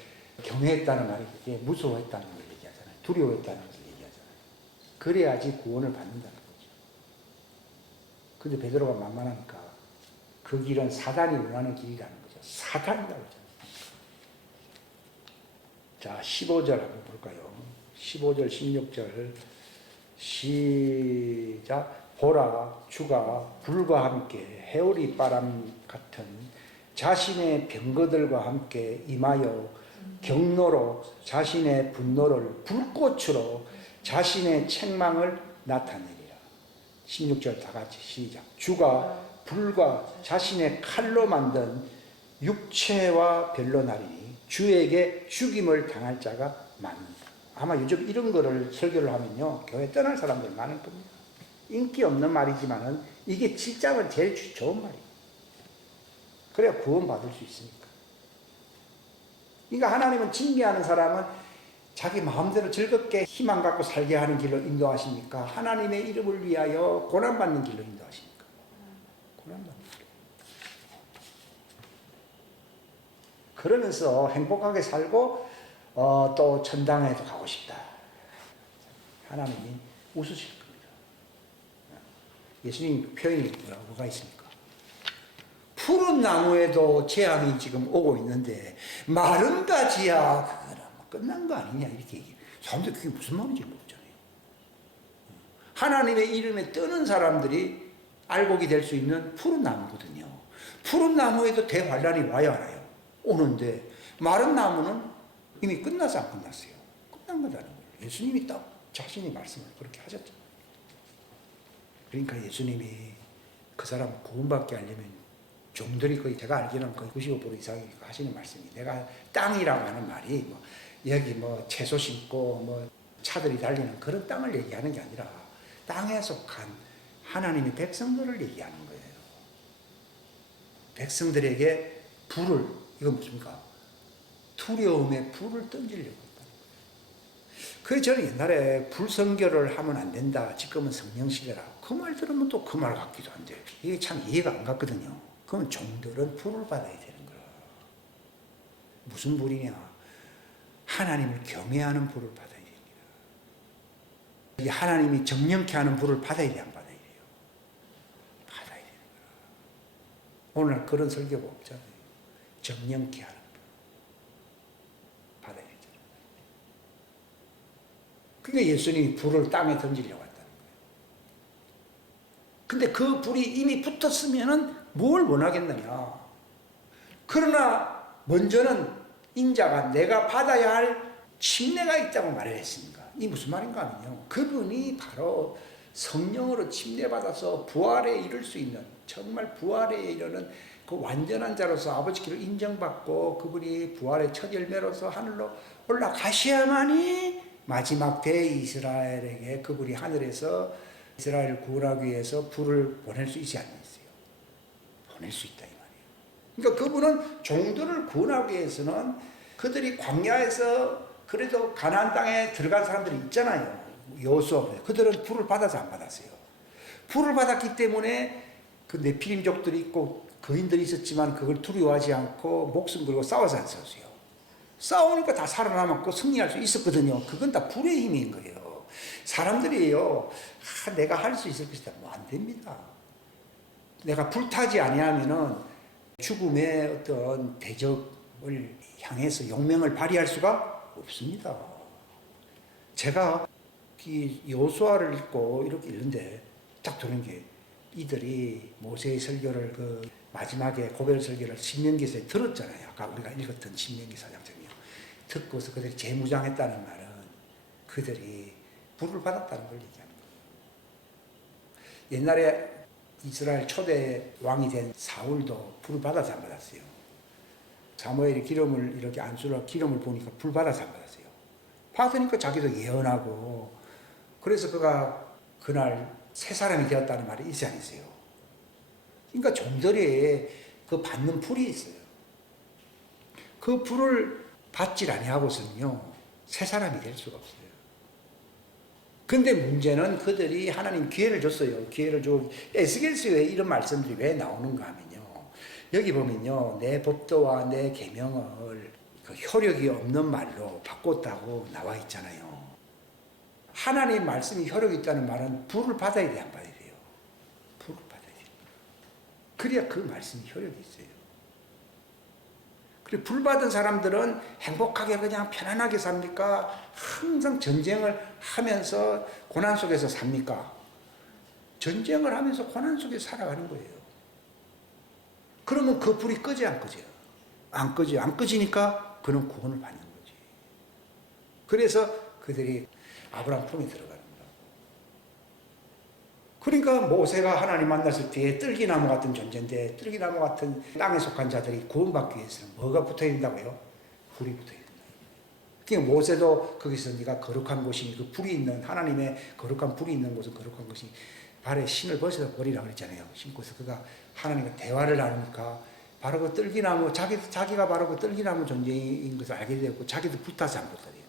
경외했다는 말이 무서워했다는 걸 얘기하잖아요. 두려워했다는 것을 얘기하잖아요. 그래야지 구원을 받는다는 거죠. 근데 베드로가 만만하니까 그 길은 사단이 원하는 길이라는 거죠. 사단이라고 했잖아요. 자, 15절 한번 볼까요? 15절, 16절 시작. 보라, 주가 불과 함께 해오리 바람 같은 자신의 병거들과 함께 임하여 경로로 자신의 분노를 불꽃으로 자신의 책망을 나타내리라. 16절 다 같이 시작. 주가 불과 자신의 칼로 만든 육체와 별로 나리니 주에게 죽임을 당할 자가 많다. 아마 요즘 이런 거를 설교를 하면요, 교회 떠날 사람들 많을 겁니다. 인기 없는 말이지만은 이게 진짜는 제일 좋은 말이에요. 그래야 구원받을 수 있으니까. 그러니까 하나님은 징계하는 사람은 자기 마음대로 즐겁게 희망 갖고 살게 하는 길로 인도하십니까? 하나님의 이름을 위하여 고난받는 길로 인도하십니까? 고난받는 길로. 그러면서 행복하게 살고 또 천당에도 가고 싶다. 하나님이 웃으실 겁니다. 예수님 표현이 뭐가 있습니까? 푸른 나무에도 재앙이 지금 오고 있는데 마른 가지야 그거는 끝난 거 아니냐 이렇게 얘기해요. 사람들이 그게 무슨 말인지 모르잖아요. 하나님의 이름에 뜨는 사람들이 알곡이 될 수 있는 푸른 나무거든요. 푸른 나무에도 대환란이 와야 알아요. 오는데 마른 나무는 이미 끝나서 안 끝났어요. 끝난 거다는 거예요. 예수님이 딱 자신이 말씀을 그렇게 하셨죠. 그러니까 예수님이 그 사람 구원받게 하려면 종들이 거의 제가 알기로는 거의 95% 이상이 하시는 말씀이, 내가 땅이라고 하는 말이 뭐 여기 뭐 채소 심고 뭐 차들이 달리는 그런 땅을 얘기하는 게 아니라 땅에 속한 하나님의 백성들을 얘기하는 거예요. 백성들에게 불을, 이건 뭡니까? 두려움의 불을 던지려고 했다는 거예요. 그래서 저는 옛날에 불성결을 하면 안 된다. 지금은 성령시대라. 그 말 들으면 또 그 말 같기도 한데 이게 참 이해가 안 갔거든요. 그러면 종들은 불을 받아야 되는 거라. 무슨 불이냐? 하나님을 경외하는 불을 받아야 됩니다. 이 하나님이 정령케 하는 불을 받아야 돼, 안 받아야 돼요? 받아야 되는 거라. 오늘 그런 설교가 없잖아요. 정령케 하는 불 받아야 되잖아요. 그러니까 예수님이 불을 땅에 던지려고 했다는 거예요. 근데 그 불이 이미 붙었으면은 뭘 원하겠느냐. 그러나 먼저는 인자가 내가 받아야 할 침례가 있다고 말을 했습니까? 이 무슨 말인가 하면요. 그분이 바로 성령으로 침례받아서 부활에 이를 수 있는, 정말 부활에 이르는 그 완전한 자로서 아버지께로 인정받고 그분이 부활의 첫 열매로서 하늘로 올라가셔야만이 마지막 대이스라엘에게 그분이 하늘에서 이스라엘을 구원하기 위해서 불을 보낼 수 있지 않겠어요? 보낼 수 있다 이 말이에요. 그러니까 그분은 종들을 구원하기 위해서는 그들이 광야에서 그래도 가나안 땅에 들어간 사람들이 있잖아요. 여호수아 그들은 불을 받아서 안 받았어요. 불을 받았기 때문에 그 네피림족들이 있고 거인들이 있었지만 그걸 두려워하지 않고 목숨 걸고 싸워서 안 싸웠어요. 싸우니까 다 살아남았고 승리할 수 있었거든요. 그건 다 불의 힘인 거예요. 사람들이에요. 내가 할 수 있을 것이다. 뭐 안 됩니다. 내가 불타지 아니하면은 죽음의 어떤 대적을 향해서 용맹을 발휘할 수가 없습니다. 제가 이 여호수아를 읽고 이렇게 읽는데 딱 드는 게 이들이 모세의 설교를 그 마지막에 고별 설교를 신명기에서 들었잖아요. 아까 우리가 읽었던 신명기 4장처럼요. 듣고서 그들이 재무장했다는 말은 그들이 불을 받았다는 걸 얘기하는 거예요. 옛날에 이스라엘 초대 왕이 된 사울도 불을 받아서 안 받았어요. 사무엘이 기름을 이렇게 안수로 기름을 부으니까 불 받아서 안 받았어요. 받으니까 자기도 예언하고 그래서 그가 그날 새 사람이 되었다는 말이 있지 않으세요? 그러니까 종들이 그 받는 불이 있어요. 그 불을 받질 아니하고서는요 새 사람이 될 수가 없어요. 근데 문제는 그들이 하나님 기회를 줬어요. 기회를 주고 에스겔서에 이런 말씀들이 왜 나오는가 하면요. 여기 보면요. 내 법도와 내 계명을 그 효력이 없는 말로 바꿨다고 나와 있잖아요. 하나님 말씀이 효력이 있다는 말은 불을 받아야 돼, 안 받아야 돼요? 불을 받아야 돼요. 그래야 그 말씀이 효력이 있어요. 그리고 불 받은 사람들은 행복하게 그냥 편안하게 삽니까? 항상 전쟁을 하면서 고난 속에서 삽니까? 전쟁을 하면서 고난 속에서 살아가는 거예요. 그러면 그 불이 꺼져 안 꺼져요? 안 꺼져요. 안 꺼지니까 그는 구원을 받는 거지. 그래서 그들이 아브라함 품에 들어가는 거라고. 그러니까 모세가 하나님 만났을 때에 뜰기나무 같은 존재인데 뜰기나무 같은 땅에 속한 자들이 구원받기 위해서는 뭐가 붙어야 된다고요? 불이 붙어야 된다. 그러니까 모세도 거기서 네가 거룩한 곳이 그 불이 있는 하나님의 거룩한 불이 있는 곳은 거룩한 곳이 발에 신을 벗어 버리라고 그랬잖아요. 신고서 그가 하나님과 대화를 나누니까 바로 그 뜰기나무 자기가 바로 그 뜰기나무 존재인 것을 알게 되었고 자기도 불타서 안 불타대요.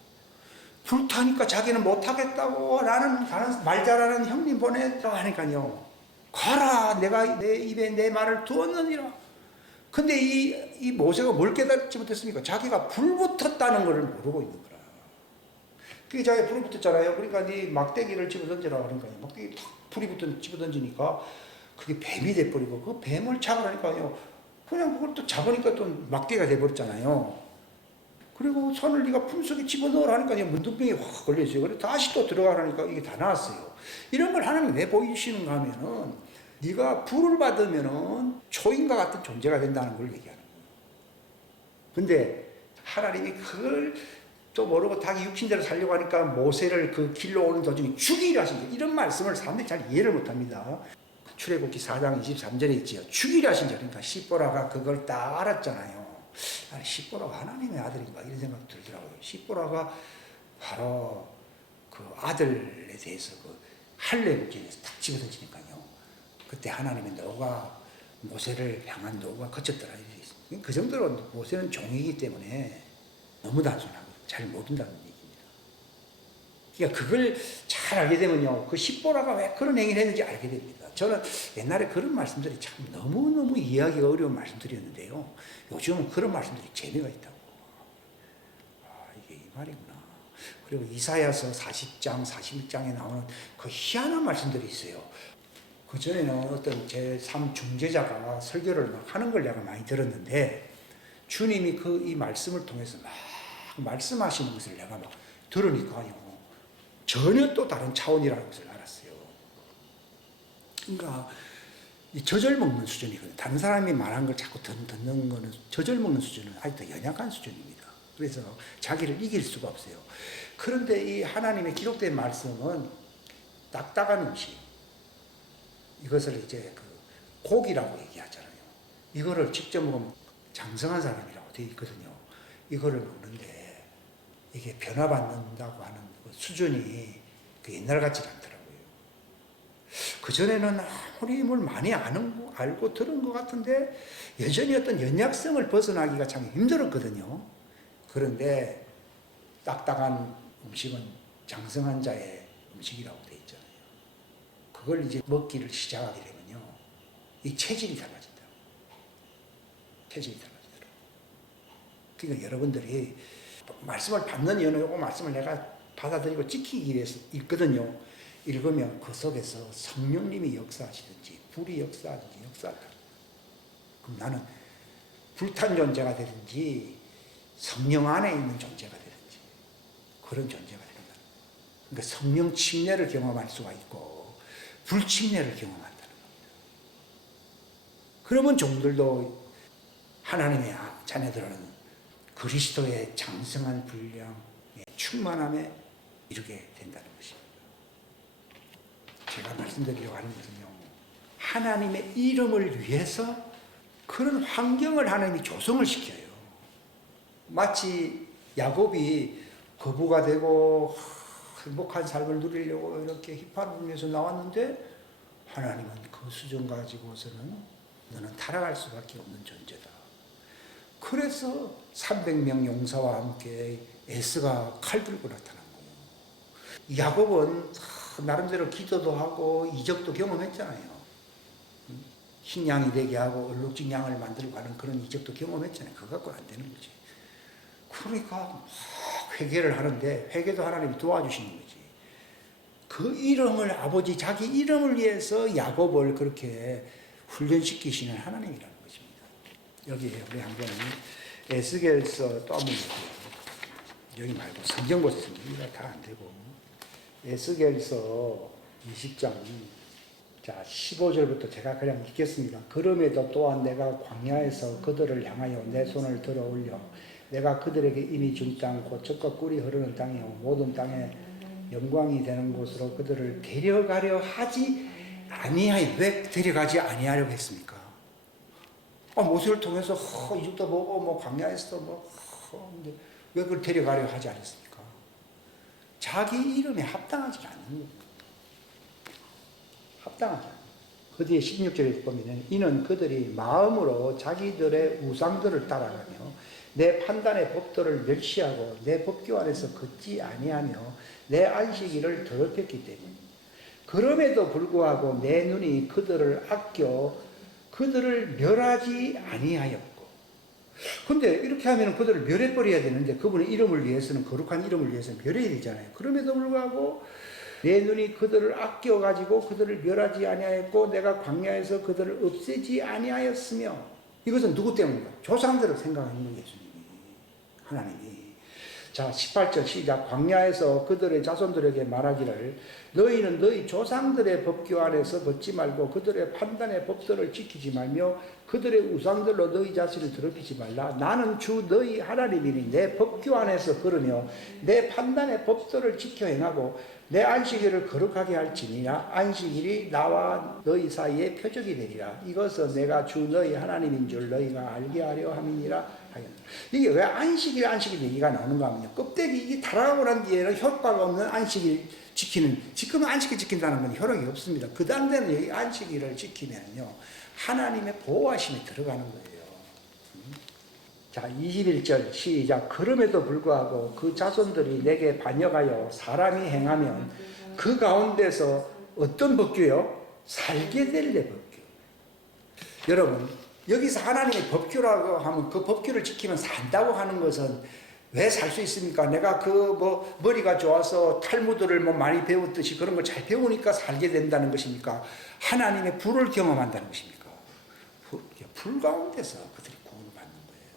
불타니까 자기는 못하겠다고 나는 말 잘하는 형님 보내라고 하니까요. 가라 내가 내 입에 내 말을 두었느니라. 근데 이 모세가 뭘 깨닫지 못했습니까? 자기가 불 붙었다는 것을 모르고 있는 거라. 그게 자기가 불이 붙었잖아요. 그러니까 네 막대기를 집어던지라 그러니까요. 막대기 탁 불이 붙은 집어던지니까 그게 뱀이 돼버리고 그 뱀을 잡으라니까요. 그냥 그걸 또 잡으니까 또 막대기가 돼버렸잖아요. 그리고 손을 네가 품속에 집어넣으라니까 문둥병이 확 걸려있어요. 그래서 다시 또 들어가라니까 이게 다 나왔어요. 이런 걸 하나님이 왜 보이시는가 하면은 네가 불을 받으면은 초인과 같은 존재가 된다는 걸 얘기하는 거예요. 근데 하나님이 그걸 또 모르고 자기 육신대로 살려고 하니까 모세를 그 길로 오는 도중에 죽이라 하신 거예요. 이런 말씀을 사람들이 잘 이해를 못합니다. 출애굽기 4장 23절에 있지요. 죽이라 하신 절. 그러니까 시보라가 그걸 다 알았잖아요. 아니, 시보라가 하나님의 아들인가 이런 생각이 들더라고요. 시보라가 바로 그 아들에 대해서 그 할례 국제에서 탁 집어던지니까요. 그때 하나님의 노가 모세를 향한 노가 거쳤더라. 그 정도로 모세는 종이기 때문에 너무 단순하고 잘 모른다는 얘기입니다. 그러니까 그걸 잘 알게 되면요, 그 십보라가 왜 그런 행위를 했는지 알게 됩니다. 저는 옛날에 그런 말씀들이 참 너무너무 이해하기가 어려운 말씀들이었는데요, 요즘은 그런 말씀들이 재미가 있다고. 아, 이게 이 말이구나. 그리고 이사야서 40장, 41장에 나오는 그 희한한 말씀들이 있어요. 그 전에는 어떤 제3 중재자가 설교를 막 하는 걸 내가 많이 들었는데, 주님이 이 말씀을 통해서 막 말씀하시는 것을 내가 막 들으니까요, 전혀 또 다른 차원이라는 것을 알았어요. 그러니까 이 젖을 먹는 수준이거든요. 다른 사람이 말한 걸 자꾸 듣는 거는 젖을 먹는 수준은 아직도 연약한 수준입니다. 그래서 자기를 이길 수가 없어요. 그런데 이 하나님의 기록된 말씀은 딱딱한 음식, 이것을 이제 그 고기라고 얘기하잖아요. 이거를 직접 먹으면 장성한 사람이라고 되어 있거든요. 이거를 먹는데 이게 변화받는다고 하는 그 수준이 그 옛날 같지가 않더라고요. 그전에는 아무리 뭘 많이 알고 들은 것 같은데 여전히 어떤 연약성을 벗어나기가 참 힘들었거든요. 그런데 딱딱한 음식은 장성한 자의 음식이라고 되어 있잖아요. 그걸 이제 먹기를 시작하게 되면요, 이 체질이 달라진다. 체질이 달라지더라고요. 그러니까 여러분들이 말씀을 받는 이유는 요거 말씀을 내가 받아들이고 지키기 위해서 있거든요. 읽으면 그 속에서 성령님이 역사하시든지 불이 역사하든지 역사하다. 그럼 나는 불탄 존재가 되든지 성령 안에 있는 존재가 되든지 그런 존재가 된다. 그러니까 성령 침례를 경험할 수가 있고 불침례를 경험한다는 겁니다. 그러면 종들도 하나님의 자녀들은 그리스도의 장성한 분량의 충만함에 이르게 된다는 것입니다. 제가 말씀드리려고 하는 것은요, 하나님의 이름을 위해서 그런 환경을 하나님이 조성을 시켜요. 마치 야곱이 거부가 되고 행복한 삶을 누리려고 이렇게 휘파람으면서 나왔는데 하나님은 그 수준 가지고서는 너는 타락할 수밖에 없는 존재다. 그래서 300명 용사와 함께 에스가 칼 들고 나타난 거예요. 야곱은 나름대로 기도도 하고 이적도 경험했잖아요. 흰 양이 되게 하고 얼룩진 양을 만들고 하는 그런 이적도 경험했잖아요. 그거 갖고 안 되는 거지. 그러니까 회개를 하는데 회개도 하나님이 도와주시는 거지. 그 이름을 아버지 자기 이름을 위해서 야곱을 그렇게 훈련시키시는 하나님이라는 것입니다. 여기에 우리 한번 에스겔서 또 한번 볼게요. 여기 말고 성경 보세요. 이거 다 안 되고 에스겔서 20장 자 15절부터 제가 그냥 읽겠습니다. 그럼에도 또한 내가 광야에서 그들을 향하여 내 손을 들어 올려 내가 그들에게 이미 준 땅 곧 젖과 꿀이 흐르는 땅이요 모든 땅에 영광이 되는 곳으로 그들을 데려가려 하지 아니하여. 왜 데려가지 아니하려고 했습니까? 모세를 통해서 이집도 보고 뭐 광야에서도 왜 그걸 데려가려 하지 않았습니까? 자기 이름에 합당하지 않는 거예요. 합당하지 않아요. 그 뒤에 16절에 보면 이는 그들이 마음으로 자기들의 우상들을 따라가며 내 판단의 법도를 멸시하고 내 법규 안에서 걷지 아니하며 내 안식일을 더럽혔기 때문입니다. 그럼에도 불구하고 내 눈이 그들을 아껴 그들을 멸하지 아니하였고. 근데 이렇게 하면 그들을 멸해버려야 되는데 그분의 이름을 위해서는 거룩한 이름을 위해서는 멸해야 되잖아요. 그럼에도 불구하고 내 눈이 그들을 아껴가지고 그들을 멸하지 아니하였고 내가 광야에서 그들을 없애지 아니하였으며. 이것은 누구 때문인가? 조상들을 생각하는 거예요. 예수님이. 하나님이. 자 18절 시작. 광야에서 그들의 자손들에게 말하기를 너희는 너희 조상들의 법규 안에서 걷지 말고 그들의 판단의 법도를 지키지 말며 그들의 우상들로 너희 자신을 더럽히지 말라. 나는 주 너희 하나님이니 내 법규 안에서 걸으며 내 판단의 법도를 지켜 행하고 내 안식일을 거룩하게 할지니라. 안식일이 나와 너희 사이에 표적이 되리라. 이것은 내가 주 너희 하나님인 줄 너희가 알게 하려 함이니라. 이게 왜 안식일 얘기가 나오는가 하면요, 껍데기 이게 달아가고 난 뒤에는 효과가 없는 안식일 지키는, 지금 안식일 지킨다는 건 효력이 없습니다. 그 다음 데는 여기 안식일을 지키면요 하나님의 보호하심에 들어가는 거예요. 자, 21절 시작. 그럼에도 불구하고 그 자손들이 내게 반역하여 사람이 행하면 그 가운데서 어떤 법규요? 살게 될 내 법규. 여러분, 여기서 하나님의 법규라고 하면 그 법규를 지키면 산다고 하는 것은 왜 살 수 있습니까? 내가 머리가 좋아서 탈무드를 많이 배웠듯이 그런 걸 잘 배우니까 살게 된다는 것입니까? 하나님의 불을 경험한다는 것입니까? 불 가운데서 그들이 구원을 받는 거예요.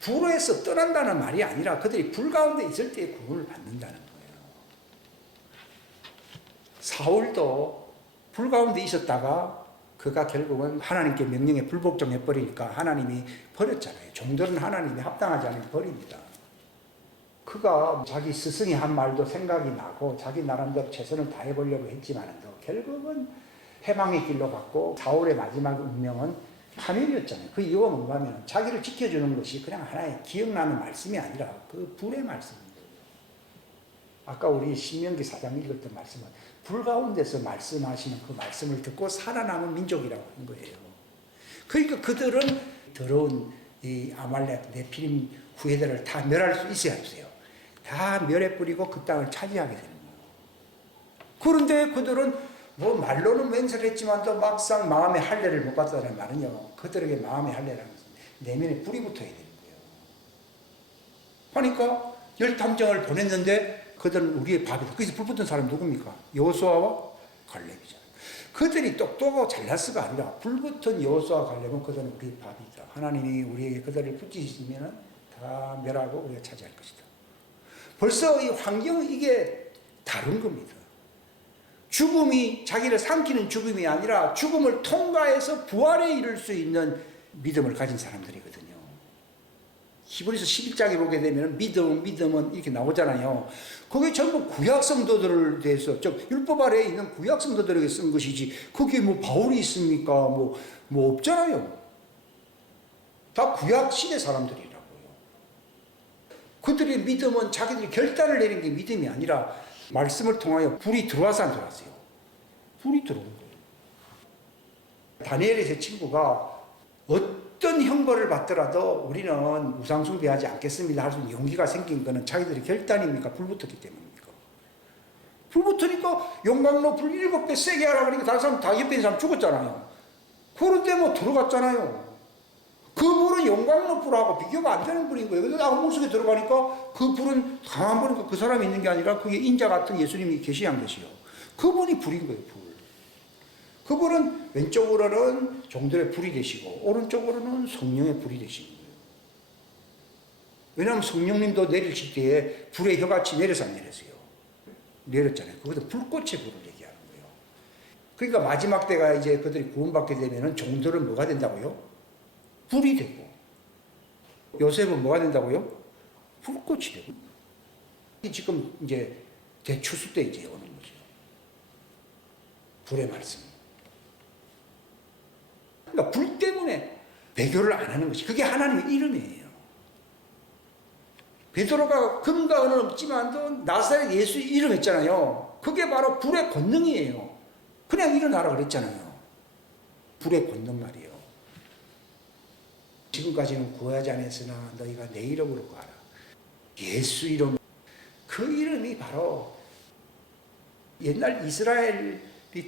불에서 떠난다는 말이 아니라 그들이 불 가운데 있을 때 구원을 받는다는 거예요. 사울도 불 가운데 있었다가 그가 결국은 하나님께 명령에 불복종해 버리니까 하나님이 버렸잖아요. 종들은 하나님이 합당하지 않으면 버립니다. 그가 자기 스승이 한 말도 생각이 나고 자기 나름대로 최선을 다해보려고 했지만도 결국은 해방의 길로 갔고 사울의 마지막 운명은 파멸이었잖아요. 그 이유가 뭔가 하면 자기를 지켜주는 것이 그냥 하나의 기억나는 말씀이 아니라 그 불의 말씀입니다. 아까 우리 신명기 4장 읽었던 말씀은 불 가운데서 말씀하시는 그 말씀을 듣고 살아남은 민족이라고 하는 거예요. 그러니까 그들은 더러운 이 아말렉 네피림 후예들을 다 멸할 수 있어야 했어요. 다 멸해버리고 그 땅을 차지하게 되는 거예요. 그런데 그들은 말로는 맹세를 했지만 또 막상 마음의 할례를 못 받았다는 말은요. 그들에게 마음의 할례라는 것은 내면에 불이 붙어야 되는 거예요. 그러니까 열탐정을 보냈는데 그들은 우리의 밥이다. 거기서 불 붙은 사람이 누굽니까? 여호수아와 갈렙이잖아요. 그들이 똑똑하고 잘났어가 아니라 불 붙은 여호수아와 갈렙은 그들은 우리의 밥이다. 하나님이 우리에게 그들을 붙이시면 다 멸하고 우리가 차지할 것이다. 벌써 이 환경은 이게 다른 겁니다. 죽음이 자기를 삼키는 죽음이 아니라 죽음을 통과해서 부활에 이를 수 있는 믿음을 가진 사람들이거든요. 히브리서 11장에 보게 되면 믿음은 이렇게 나오잖아요. 그게 전부 구약 성도들을 대해서 율법 아래에 있는 구약 성도들에게 쓴 것이지 그게 바울이 있습니까? 없잖아요. 다 구약 시대 사람들이라고요. 그들의 믿음은 자기들이 결단을 내린 게 믿음이 아니라 말씀을 통하여 불이 들어와서 안 들어왔어요. 불이 들어온 거예요. 다니엘의 제 친구가 어떤 형벌을 받더라도 우리는 우상숭배하지 않겠습니다 할 수 있는 용기가 생긴 것은 자기들의 결단입니까? 불붙었기 때문입니까? 불붙으니까 용광로 불 7배 세게 하라 그러니까 다른 사람 다 옆에 있는 사람 죽었잖아요. 그런데 들어갔잖아요. 그 불은 용광로 불하고 비교가 안 되는 불인 거예요. 그래서 악물 속에 들어가니까 그 불은 강한 불이니까 그 사람이 있는 게 아니라 그게 인자 같은 예수님이 계시한 것이요. 그분이 불인 거예요, 불. 그분은 왼쪽으로는 종들의 불이 되시고 오른쪽으로는 성령의 불이 되시는 거예요. 왜냐하면 성령님도 내리실 때에 불의 혀같이 내려서 안 내렸어요. 내렸잖아요. 그것도 불꽃의 불을 얘기하는 거예요. 그러니까 마지막 때가 이제 그들이 구원받게 되면은 종들은 뭐가 된다고요? 불이 되고 요셉은 뭐가 된다고요? 불꽃이 되고. 지금 이제 대추수 때 이제 오는 거죠. 불의 말씀. 그러니까 불 때문에 배교를 안 하는 것이 그게 하나님의 이름이에요. 베드로가 금과 은은 없지만도 나사렛 예수 이름 했잖아요. 그게 바로 불의 권능이에요. 그냥 일어나라 그랬잖아요. 불의 권능 말이에요. 지금까지는 구하지 않았으나 너희가 내 이름으로 가라. 예수 이름. 그 이름이 바로 옛날 이스라엘이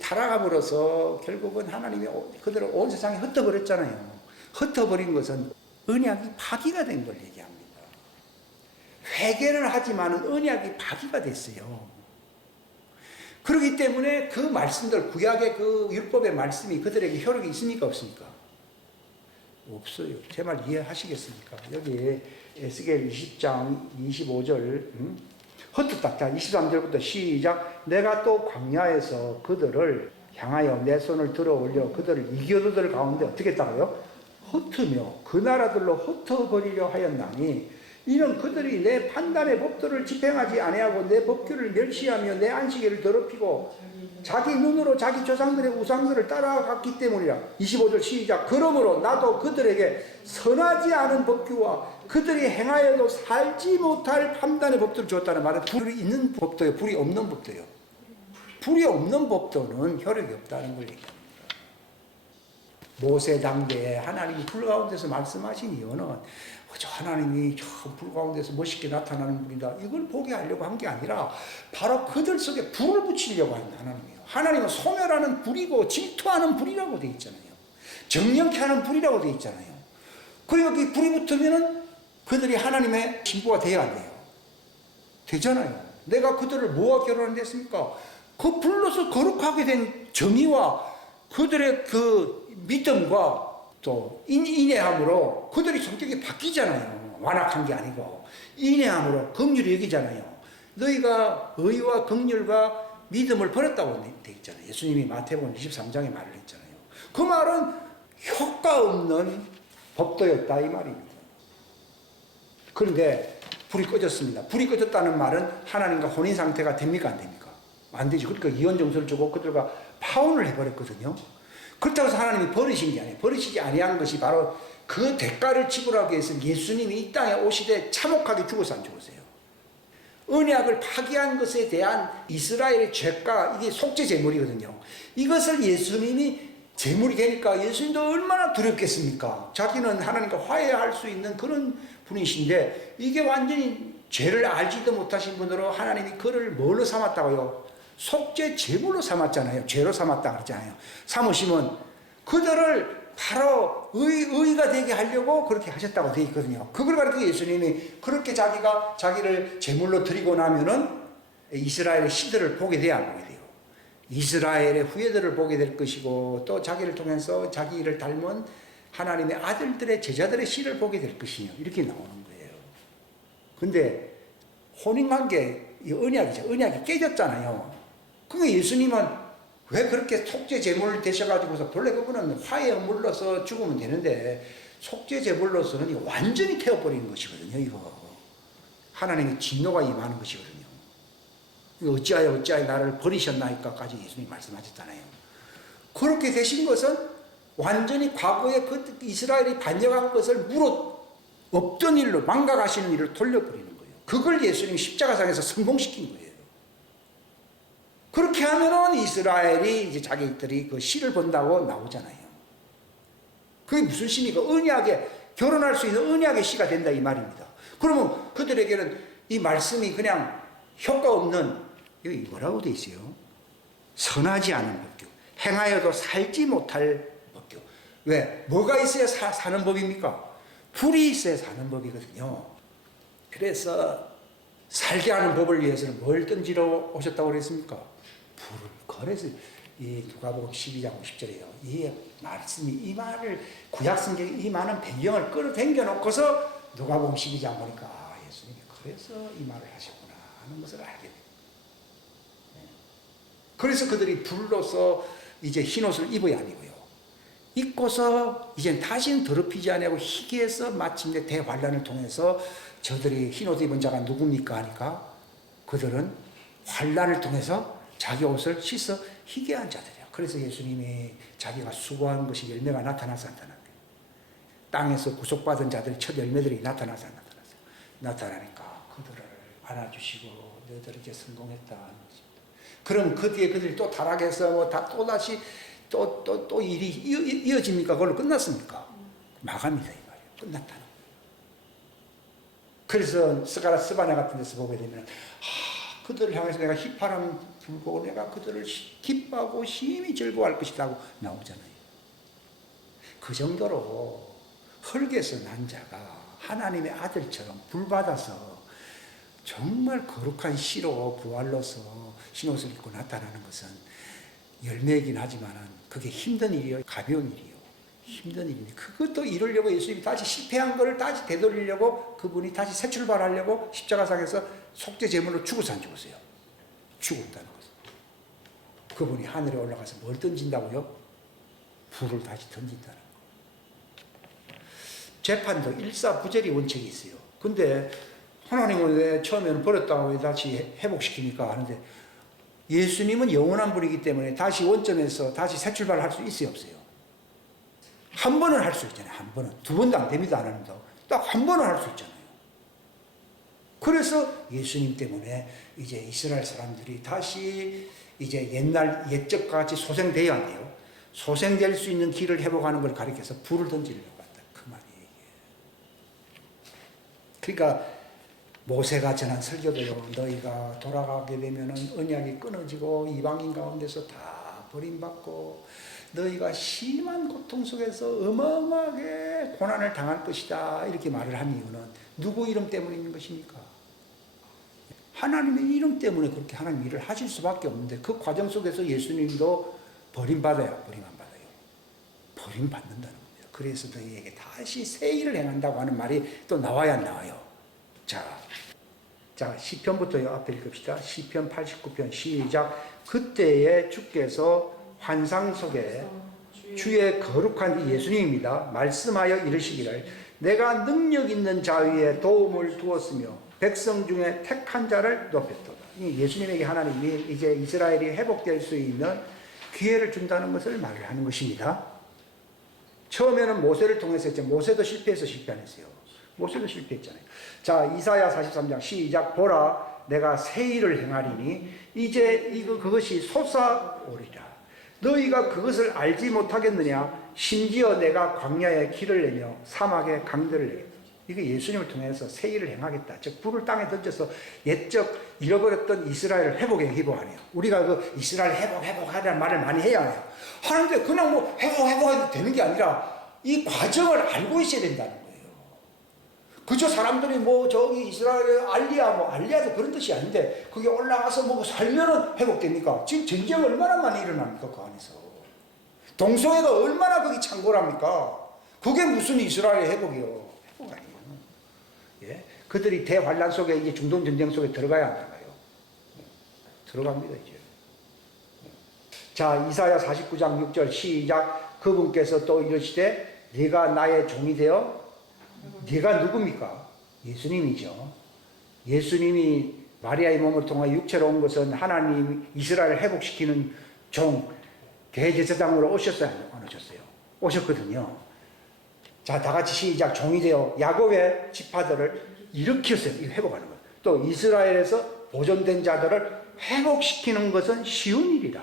타락함으로써 결국은 하나님이 그들을 온 세상에 흩어버렸잖아요. 흩어버린 것은 언약이 파기가 된 걸 얘기합니다. 회개는 하지만 언약이 파기가 됐어요. 그렇기 때문에 그 말씀들, 구약의 그 율법의 말씀이 그들에게 효력이 있습니까? 없습니까? 없어요. 제 말 이해하시겠습니까? 여기 에스겔 20장 25절 헛뜻다. 자, 23절부터 시작. 내가 또 광야에서 그들을 향하여 내 손을 들어 올려 그들을 이겨도들 가운데 어떻게 했다고요? 흩으며 그 나라들로 흩어버리려 하였나니 이는 그들이 내 판단의 법도를 집행하지 아니하고 내 법규를 멸시하며 내 안식일을 더럽히고 자기 눈으로 자기 조상들의 우상들을 따라갔기 때문이라. 25절 시작. 그러므로 나도 그들에게 선하지 않은 법규와 그들이 행하여도 살지 못할 판단의 법도를 주었다는 말은 불이 있는 법도요, 불이 없는 법도요. 불이 없는 법도는 효력이 없다는 걸 얘기합니다. 모세 당대에 하나님이 불 가운데서 말씀하신 이유는 저 하나님이 저 불 가운데서 멋있게 나타나는 분이다, 이걸 보게 하려고 한 게 아니라 바로 그들 속에 불을 붙이려고 하는 하나님이에요. 하나님은 소멸하는 불이고 질투하는 불이라고 되어 있잖아요. 정령케 하는 불이라고 되어 있잖아요. 그리고 그 불이 붙으면은 그들이 하나님의 신부가 돼야 안 돼요? 되잖아요. 내가 그들을 뭐와 결혼했습니까? 그 불로서 거룩하게 된 정의와 그들의 그 믿음과 또 인내함으로 그들이 성격이 바뀌잖아요. 완악한 게 아니고 인내함으로 긍휼히 여기잖아요. 너희가 의와 긍휼과 믿음을 버렸다고 되어 있잖아요. 예수님이 마태복음 23장에 말을 했잖아요. 그 말은 효과 없는 법도였다 이 말입니다. 그런데 불이 꺼졌습니다. 불이 꺼졌다는 말은 하나님과 혼인 상태가 됩니까 안 됩니까? 안 되죠. 그러니까 이혼 정서를 주고 그들과 파혼을 해버렸거든요. 그렇다고 해서 하나님이 버리신 게 아니에요. 버리시지 아니한 것이 바로 그 대가를 지불하기 위해서 예수님이 이 땅에 오시되 참혹하게 죽어서 안 죽으세요. 언약을 파기한 것에 대한 이스라엘의 죄가, 이게 속죄 제물이거든요. 이것을 예수님이 제물이 되니까 예수님도 얼마나 두렵겠습니까? 자기는 하나님과 화해할 수 있는 그런 분이신데 이게 완전히 죄를 알지도 못하신 분으로 하나님이 그를 뭘로 삼았다고요? 속죄 제물로 삼았잖아요. 죄로 삼았다 그러잖아요. 삼으시면 그들을 바로 의가 되게 하려고 그렇게 하셨다고 되어 있거든요. 그걸 가지고 예수님이 그렇게 자기를 제물로 드리고 나면은 이스라엘의 시대를 보게 돼야 안 보게 돼요. 이스라엘의 후예들을 보게 될 것이고 또 자기를 통해서 자기 일을 닮은 하나님의 아들들의 제자들의 시를 보게 될 것이요. 이렇게 나오는 거예요. 근데 혼인관계, 언약이죠. 언약이 깨졌잖아요. 그게 예수님은 왜 그렇게 속죄 제물을 되셔가지고서 본래 그분은 화해 물러서 죽으면 되는데 속죄 제물로서는 완전히 태워버리는 것이거든요. 이거 하나님의 진노가 임하는 것이거든요. 어찌하여 나를 버리셨나이까까지 예수님이 말씀하셨잖아요. 그렇게 되신 것은 완전히 과거에 그 이스라엘이 반역한 것을 무릇 없던 일로 망각하시는 일을 돌려버리는 거예요. 그걸 예수님이 십자가상에서 성공시킨 거예요. 그렇게 하면은 이스라엘이 이제 자기들이 그 씨를 본다고 나오잖아요. 그게 무슨 씨입니까? 언약에, 결혼할 수 있는 언약의 씨가 된다 이 말입니다. 그러면 그들에게는 이 말씀이 그냥 효과 없는, 여기 뭐라고 돼 있어요? 선하지 않은 법규. 행하여도 살지 못할 법규. 왜? 뭐가 있어야 사는 법입니까? 불이 있어야 사는 법이거든요. 그래서 살게 하는 법을 위해서는 뭘 던지러 오셨다고 그랬습니까? 불을. 그래서 이 누가복음 12장 50절에요. 이 말씀이, 이 말을 구약 성경에 이 많은 배경을 끌어당겨 놓고서 누가복음 12장 보니까 예수님이 그래서 이 말을 하셨구나 하는 것을 알게 돼요. 그래서 그들이 불로서 이제 흰옷을 입어야 아니고요. 입고서 이제 다시는 더럽히지 아니하고 희게해서 마침내 대환란을 통해서 저들이 흰옷 입은 자가 누굽니까 하니까 그들은 환란을 통해서 자기 옷을 씻어 희게한 자들이에요. 그래서 예수님이 자기가 수고한 것이 열매가 나타나서 나타났대요. 땅에서 구속받은 자들의 첫 열매들이 나타나서 나타나니까 그들을 안아주시고 너희들 이제 성공했다. 그럼 그 뒤에 그들이 또 타락해서 뭐 또다시 또 일이 이어집니까? 그걸로 끝났습니까? 마감이다 이 말이에요. 끝났다는 거예요. 그래서 스바냐 같은 데서 보게 되면 그들을 향해서 내가 휘파람 불고 내가 그들을 기뻐하고 심히 즐거워할 것이다 고 나오잖아요. 그 정도로 흙에서 난 자가 하나님의 아들처럼 불받아서 정말 거룩한 씨로 부활로서 흰옷을 입고 나타나는 것은 열매이긴 하지만 그게 힘든 일이요, 가벼운 일이요. 힘든 일인데 그것도 이루려고 예수님이 다시 실패한 것을 다시 되돌리려고 그분이 다시 새 출발하려고 십자가상에서 속죄 제물로 죽어서 안 죽었어요. 죽었다는 것은. 그분이 하늘에 올라가서 뭘 던진다고요? 불을 다시 던진다는 거. 재판도 일사부절이 원칙이 있어요. 근데 하나님은 왜 처음에는 버렸다고 왜 다시 회복시킵니까? 하는데 예수님은 영원한 분이기 때문에 다시 원점에서 다시 새 출발할 수 있어요, 없어요? 한 번은 할 수 있잖아요. 한 번은. 두 번도 안 됩니다. 하나님도. 딱 한 번은 할 수 있잖아요. 그래서 예수님 때문에 이제 이스라엘 사람들이 다시 이제 옛날 옛적과 같이 소생되어야 돼요. 소생될 수 있는 길을 회복하는 걸 가리켜서 불을 던지려고 한다. 그 말이에요. 그러니까 모세가 전한 설교도요. 너희가 돌아가게 되면 언약이 끊어지고 이방인 가운데서 다 버림받고 너희가 심한 고통 속에서 어마어마하게 고난을 당할 것이다. 이렇게 말을 한 이유는 누구 이름 때문인 것입니까? 하나님의 이름 때문에 그렇게 하나님 일을 하실 수밖에 없는데 그 과정 속에서 예수님도 버림받아야 버림 안 받아요. 버림받는다는 겁니다. 그래서 너희에게 다시 새 일을 행한다고 하는 말이 또 나와야 안 나와요. 자 시편부터 앞에 읽읍시다. 시편 89편 시작. 그때에 주께서 환상 속에 주의 거룩한 예수님입니다. 말씀하여 이르시기를 내가 능력 있는 자 위에 도움을 두었으며 백성 중에 택한 자를 높였도다. 예수님에게 하나님이 이제 이스라엘이 회복될 수 있는 기회를 준다는 것을 말을 하는 것입니다. 처음에는 모세를 통해서 했죠. 모세도 실패해서 실패 안 했어요. 모세도 실패했잖아요. 자, 이사야 43장 시작. 보라 내가 새 일을 행하리니 이제 그것이 솟아오리라. 너희가 그것을 알지 못하겠느냐. 심지어 내가 광야에 길을 내며 사막에 강들을 내겠다. 이게 예수님을 통해서 새 일을 행하겠다. 즉 불을 땅에 던져서 옛적 잃어버렸던 이스라엘을 회복해 기도하네요. 우리가 그 이스라엘 회복하라는 말을 많이 해야 해요. 하는데 그냥 뭐 회복해도 되는 게 아니라 이 과정을 알고 있어야 된다는 거예요. 그저 사람들이 뭐 저기 이스라엘의 알리야도 그런 뜻이 아닌데 그게 올라가서 뭐 살면은 회복됩니까? 지금 전쟁 얼마나 많이 일어납니까? 그 안에서 동성애가 얼마나 거기 창궐합니까? 그게 무슨 이스라엘의 회복이요? 회복 아니에요. 예? 그들이 대환란 속에 이제 중동 전쟁 속에 들어가야 안 들어가요? 들어갑니다 이제. 자 이사야 49장 6절 시작. 그분께서 또 이르시되 네가 나의 종이 되어 네가 누굽니까? 예수님이죠. 예수님이 마리아의 몸을 통해 육체로 온 것은 하나님 이스라엘을 회복시키는 종 대제사장으로 오셨어요? 안 오셨어요? 오셨거든요. 자, 다 같이 시작. 종이 되어 야곱의 지파들을 일으켰어요. 이 회복하는 것. 또 이스라엘에서 보존된 자들을 회복시키는 것은 쉬운 일이라.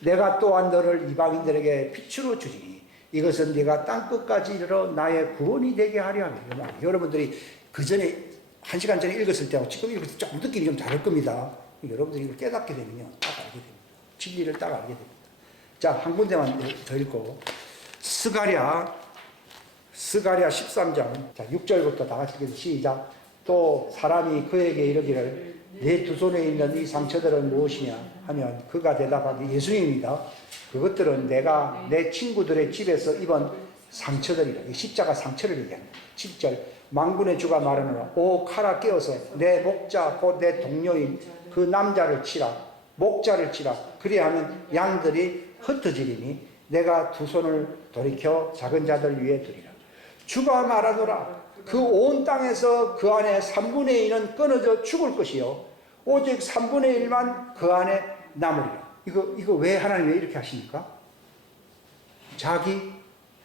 내가 또한 너를 이방인들에게 빛으로 주리니 이것은 네가 땅끝까지 이르러 나의 구원이 되게 하려 함이라. 여러분들이 그 전에 1시간 전에 읽었을 때하고 지금 읽을 때 조금 느낌이 좀 다를 겁니다. 여러분들이 이걸 깨닫게 되면요, 딱 알게 됩니다. 진리를 딱 알게 됩니다. 자, 한 군데만 더 읽고 스가랴 13장 자 6절부터 다 같이 읽어서 시작. 또 사람이 그에게 이르기를 내 두 손에 있는 이 상처들은 무엇이냐 하면 그가 대답하기 예수님입니다. 그것들은 내가 내 친구들의 집에서 입은 상처들이라. 십자가 상처를 얘기합니다. 7절 만군의 주가 말하노라. 오 칼아 깨어서 내 목자 곧 내 동료인 그 남자를 치라. 목자를 치라. 그리하면 양들이 흩어지리니 내가 두 손을 돌이켜 작은 자들 위에 두리라. 주가 말하노라. 그 온 땅에서 그 안에 3분의 1은 끊어져 죽을 것이요 오직 3분의 1만 그 안에 남으리라. 이거 왜 하나님 왜 이렇게 하십니까? 자기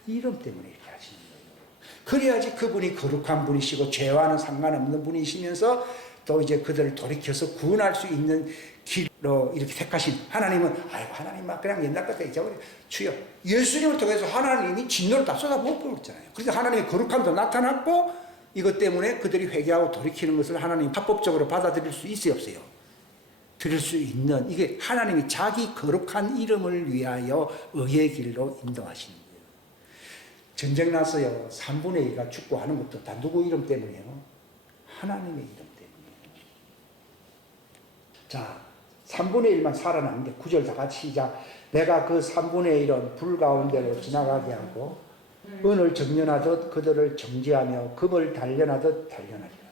이름 때문에 이렇게 하시는 거예요. 그래야지 그분이 거룩한 분이시고 죄와는 상관없는 분이시면서 또 이제 그들을 돌이켜서 구원할 수 있는 길로 이렇게 택하신 하나님은 아이고 하나님 막 그냥 옛날 같다 잊어버려. 주여 예수님을 통해서 하나님이 진노를 다 쏟아부어 버렸잖아요. 그래서 하나님의 거룩함도 나타났고 이것 때문에 그들이 회개하고 돌이키는 것을 하나님 합법적으로 받아들일 수 있어요 없어요? 드릴 수 있는 이게 하나님이 자기 거룩한 이름을 위하여 의의 길로 인도하시는 거예요. 전쟁 났어요. 3분의 2가 죽고 하는 것도 다 누구 이름 때문이에요? 하나님의 이름 때문이에요. 자 3분의 1만 살아남는데 9절 다 같이 시작. 내가 그 3분의 1은 불 가운데로 지나가게 하고 은을 정련하듯 그들을 정지하며 금을 단련하듯 단련하리라.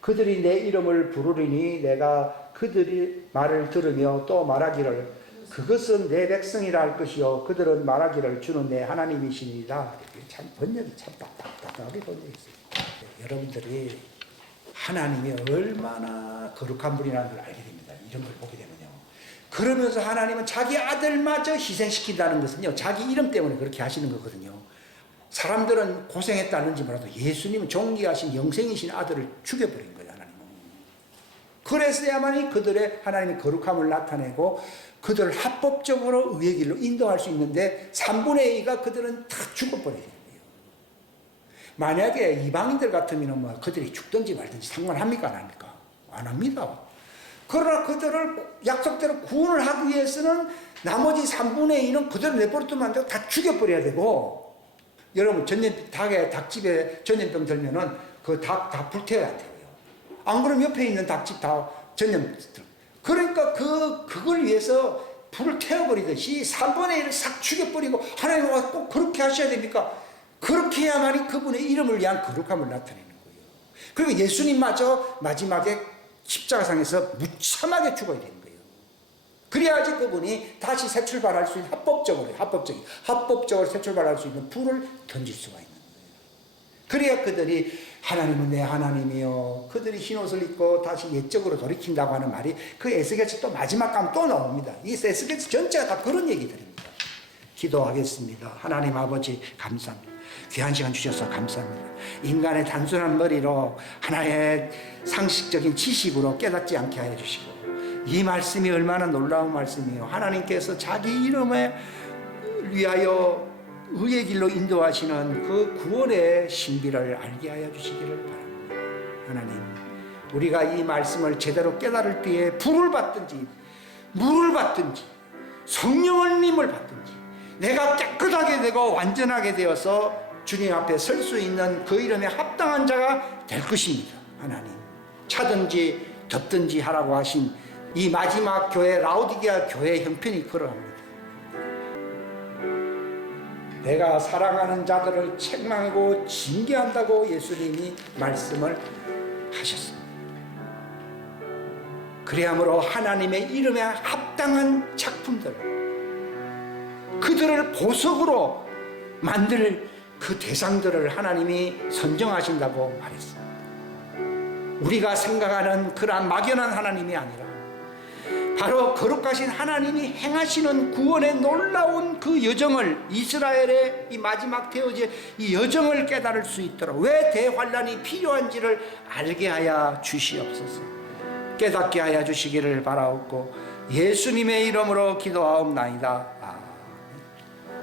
그들이 내 이름을 부르리니 내가 그들이 말을 들으며 또 말하기를 그것은 내 백성이라 할 것이요 그들은 말하기를 주는 내 하나님이시니라. 참 번역이 참 딱딱하게 번역했어요. 여러분들이 하나님이 얼마나 거룩한 분이라는 걸 알게 됩니다. 이런 걸 보게 되면요. 그러면서 하나님은 자기 아들마저 희생시킨다는 것은요 자기 이름 때문에 그렇게 하시는 거거든요. 사람들은 고생했다는지 몰라도 예수님은 존귀하신 영생이신 아들을 죽여버린 거예요. 하나님은. 그래서야만이 그들의 하나님의 거룩함을 나타내고 그들을 합법적으로 의의 길로 인도할 수 있는데 3분의 2가 그들은 다 죽어버려야 돼요. 만약에 이방인들 같으면 뭐 그들이 죽든지 말든지 상관합니까? 안 합니까? 안 합니다. 그러나 그들을 약속대로 구원을 하기 위해서는 나머지 3분의 2는 그대로 내버려두면 안 되고 다 죽여버려야 되고, 여러분 닭집에 전염병 들면은 그 닭 다 불태워야 돼요. 안 그러면 옆에 있는 닭집 다 전염 들어. 그러니까 그걸 위해서 불을 태워버리듯이 3분의 1을 싹 죽여버리고 하나님 꼭 그렇게 하셔야 됩니까? 그렇게 해야만이 그분의 이름을 위한 거룩함을 나타내는 거예요. 그리고 예수님마저 마지막에 십자가상에서 무참하게 죽어야 되는 거예요. 그래야지 그분이 다시 새 출발할 수 있는 합법적으로 새 출발할 수 있는 불을 던질 수가 있는 거예요. 그래야 그들이 하나님은 내 하나님이요, 그들이 흰옷을 입고 다시 옛적으로 돌이킨다고 하는 말이 그 에스겔서 또 마지막 가면 또 나옵니다. 이 에스겔서 전체가 다 그런 얘기들입니다. 기도하겠습니다. 하나님 아버지 감사합니다. 귀한 시간 주셔서 감사합니다. 인간의 단순한 머리로 하나의 상식적인 지식으로 깨닫지 않게 하여 주시고, 이 말씀이 얼마나 놀라운 말씀이에요. 하나님께서 자기 이름에 위하여 의의 길로 인도하시는 그 구원의 신비를 알게 하여 주시기를 바랍니다. 하나님, 우리가 이 말씀을 제대로 깨달을 때에 불을 받든지 물을 받든지 성령님을 받든지 내가 깨끗하게 되고 완전하게 되어서 주님 앞에 설 수 있는 그 이름에 합당한 자가 될 것입니다. 하나님, 차든지 덥든지 하라고 하신 이 마지막 교회 라오디게아 교회의 형편이 그러합니다. 내가 사랑하는 자들을 책망하고 징계한다고 예수님이 말씀을 하셨습니다. 그리하므로 하나님의 이름에 합당한 작품들, 그들을 보석으로 만들 그 대상들을 하나님이 선정하신다고 말했습니다. 우리가 생각하는 그러한 막연한 하나님이 아니라 바로 거룩하신 하나님이 행하시는 구원의 놀라운 그 여정을, 이스라엘의 이 마지막 태어질 이 여정을 깨달을 수 있도록 왜 대환란이 필요한지를 알게 하여 주시옵소서. 깨닫게 하여 주시기를 바라옵고 예수님의 이름으로 기도하옵나이다.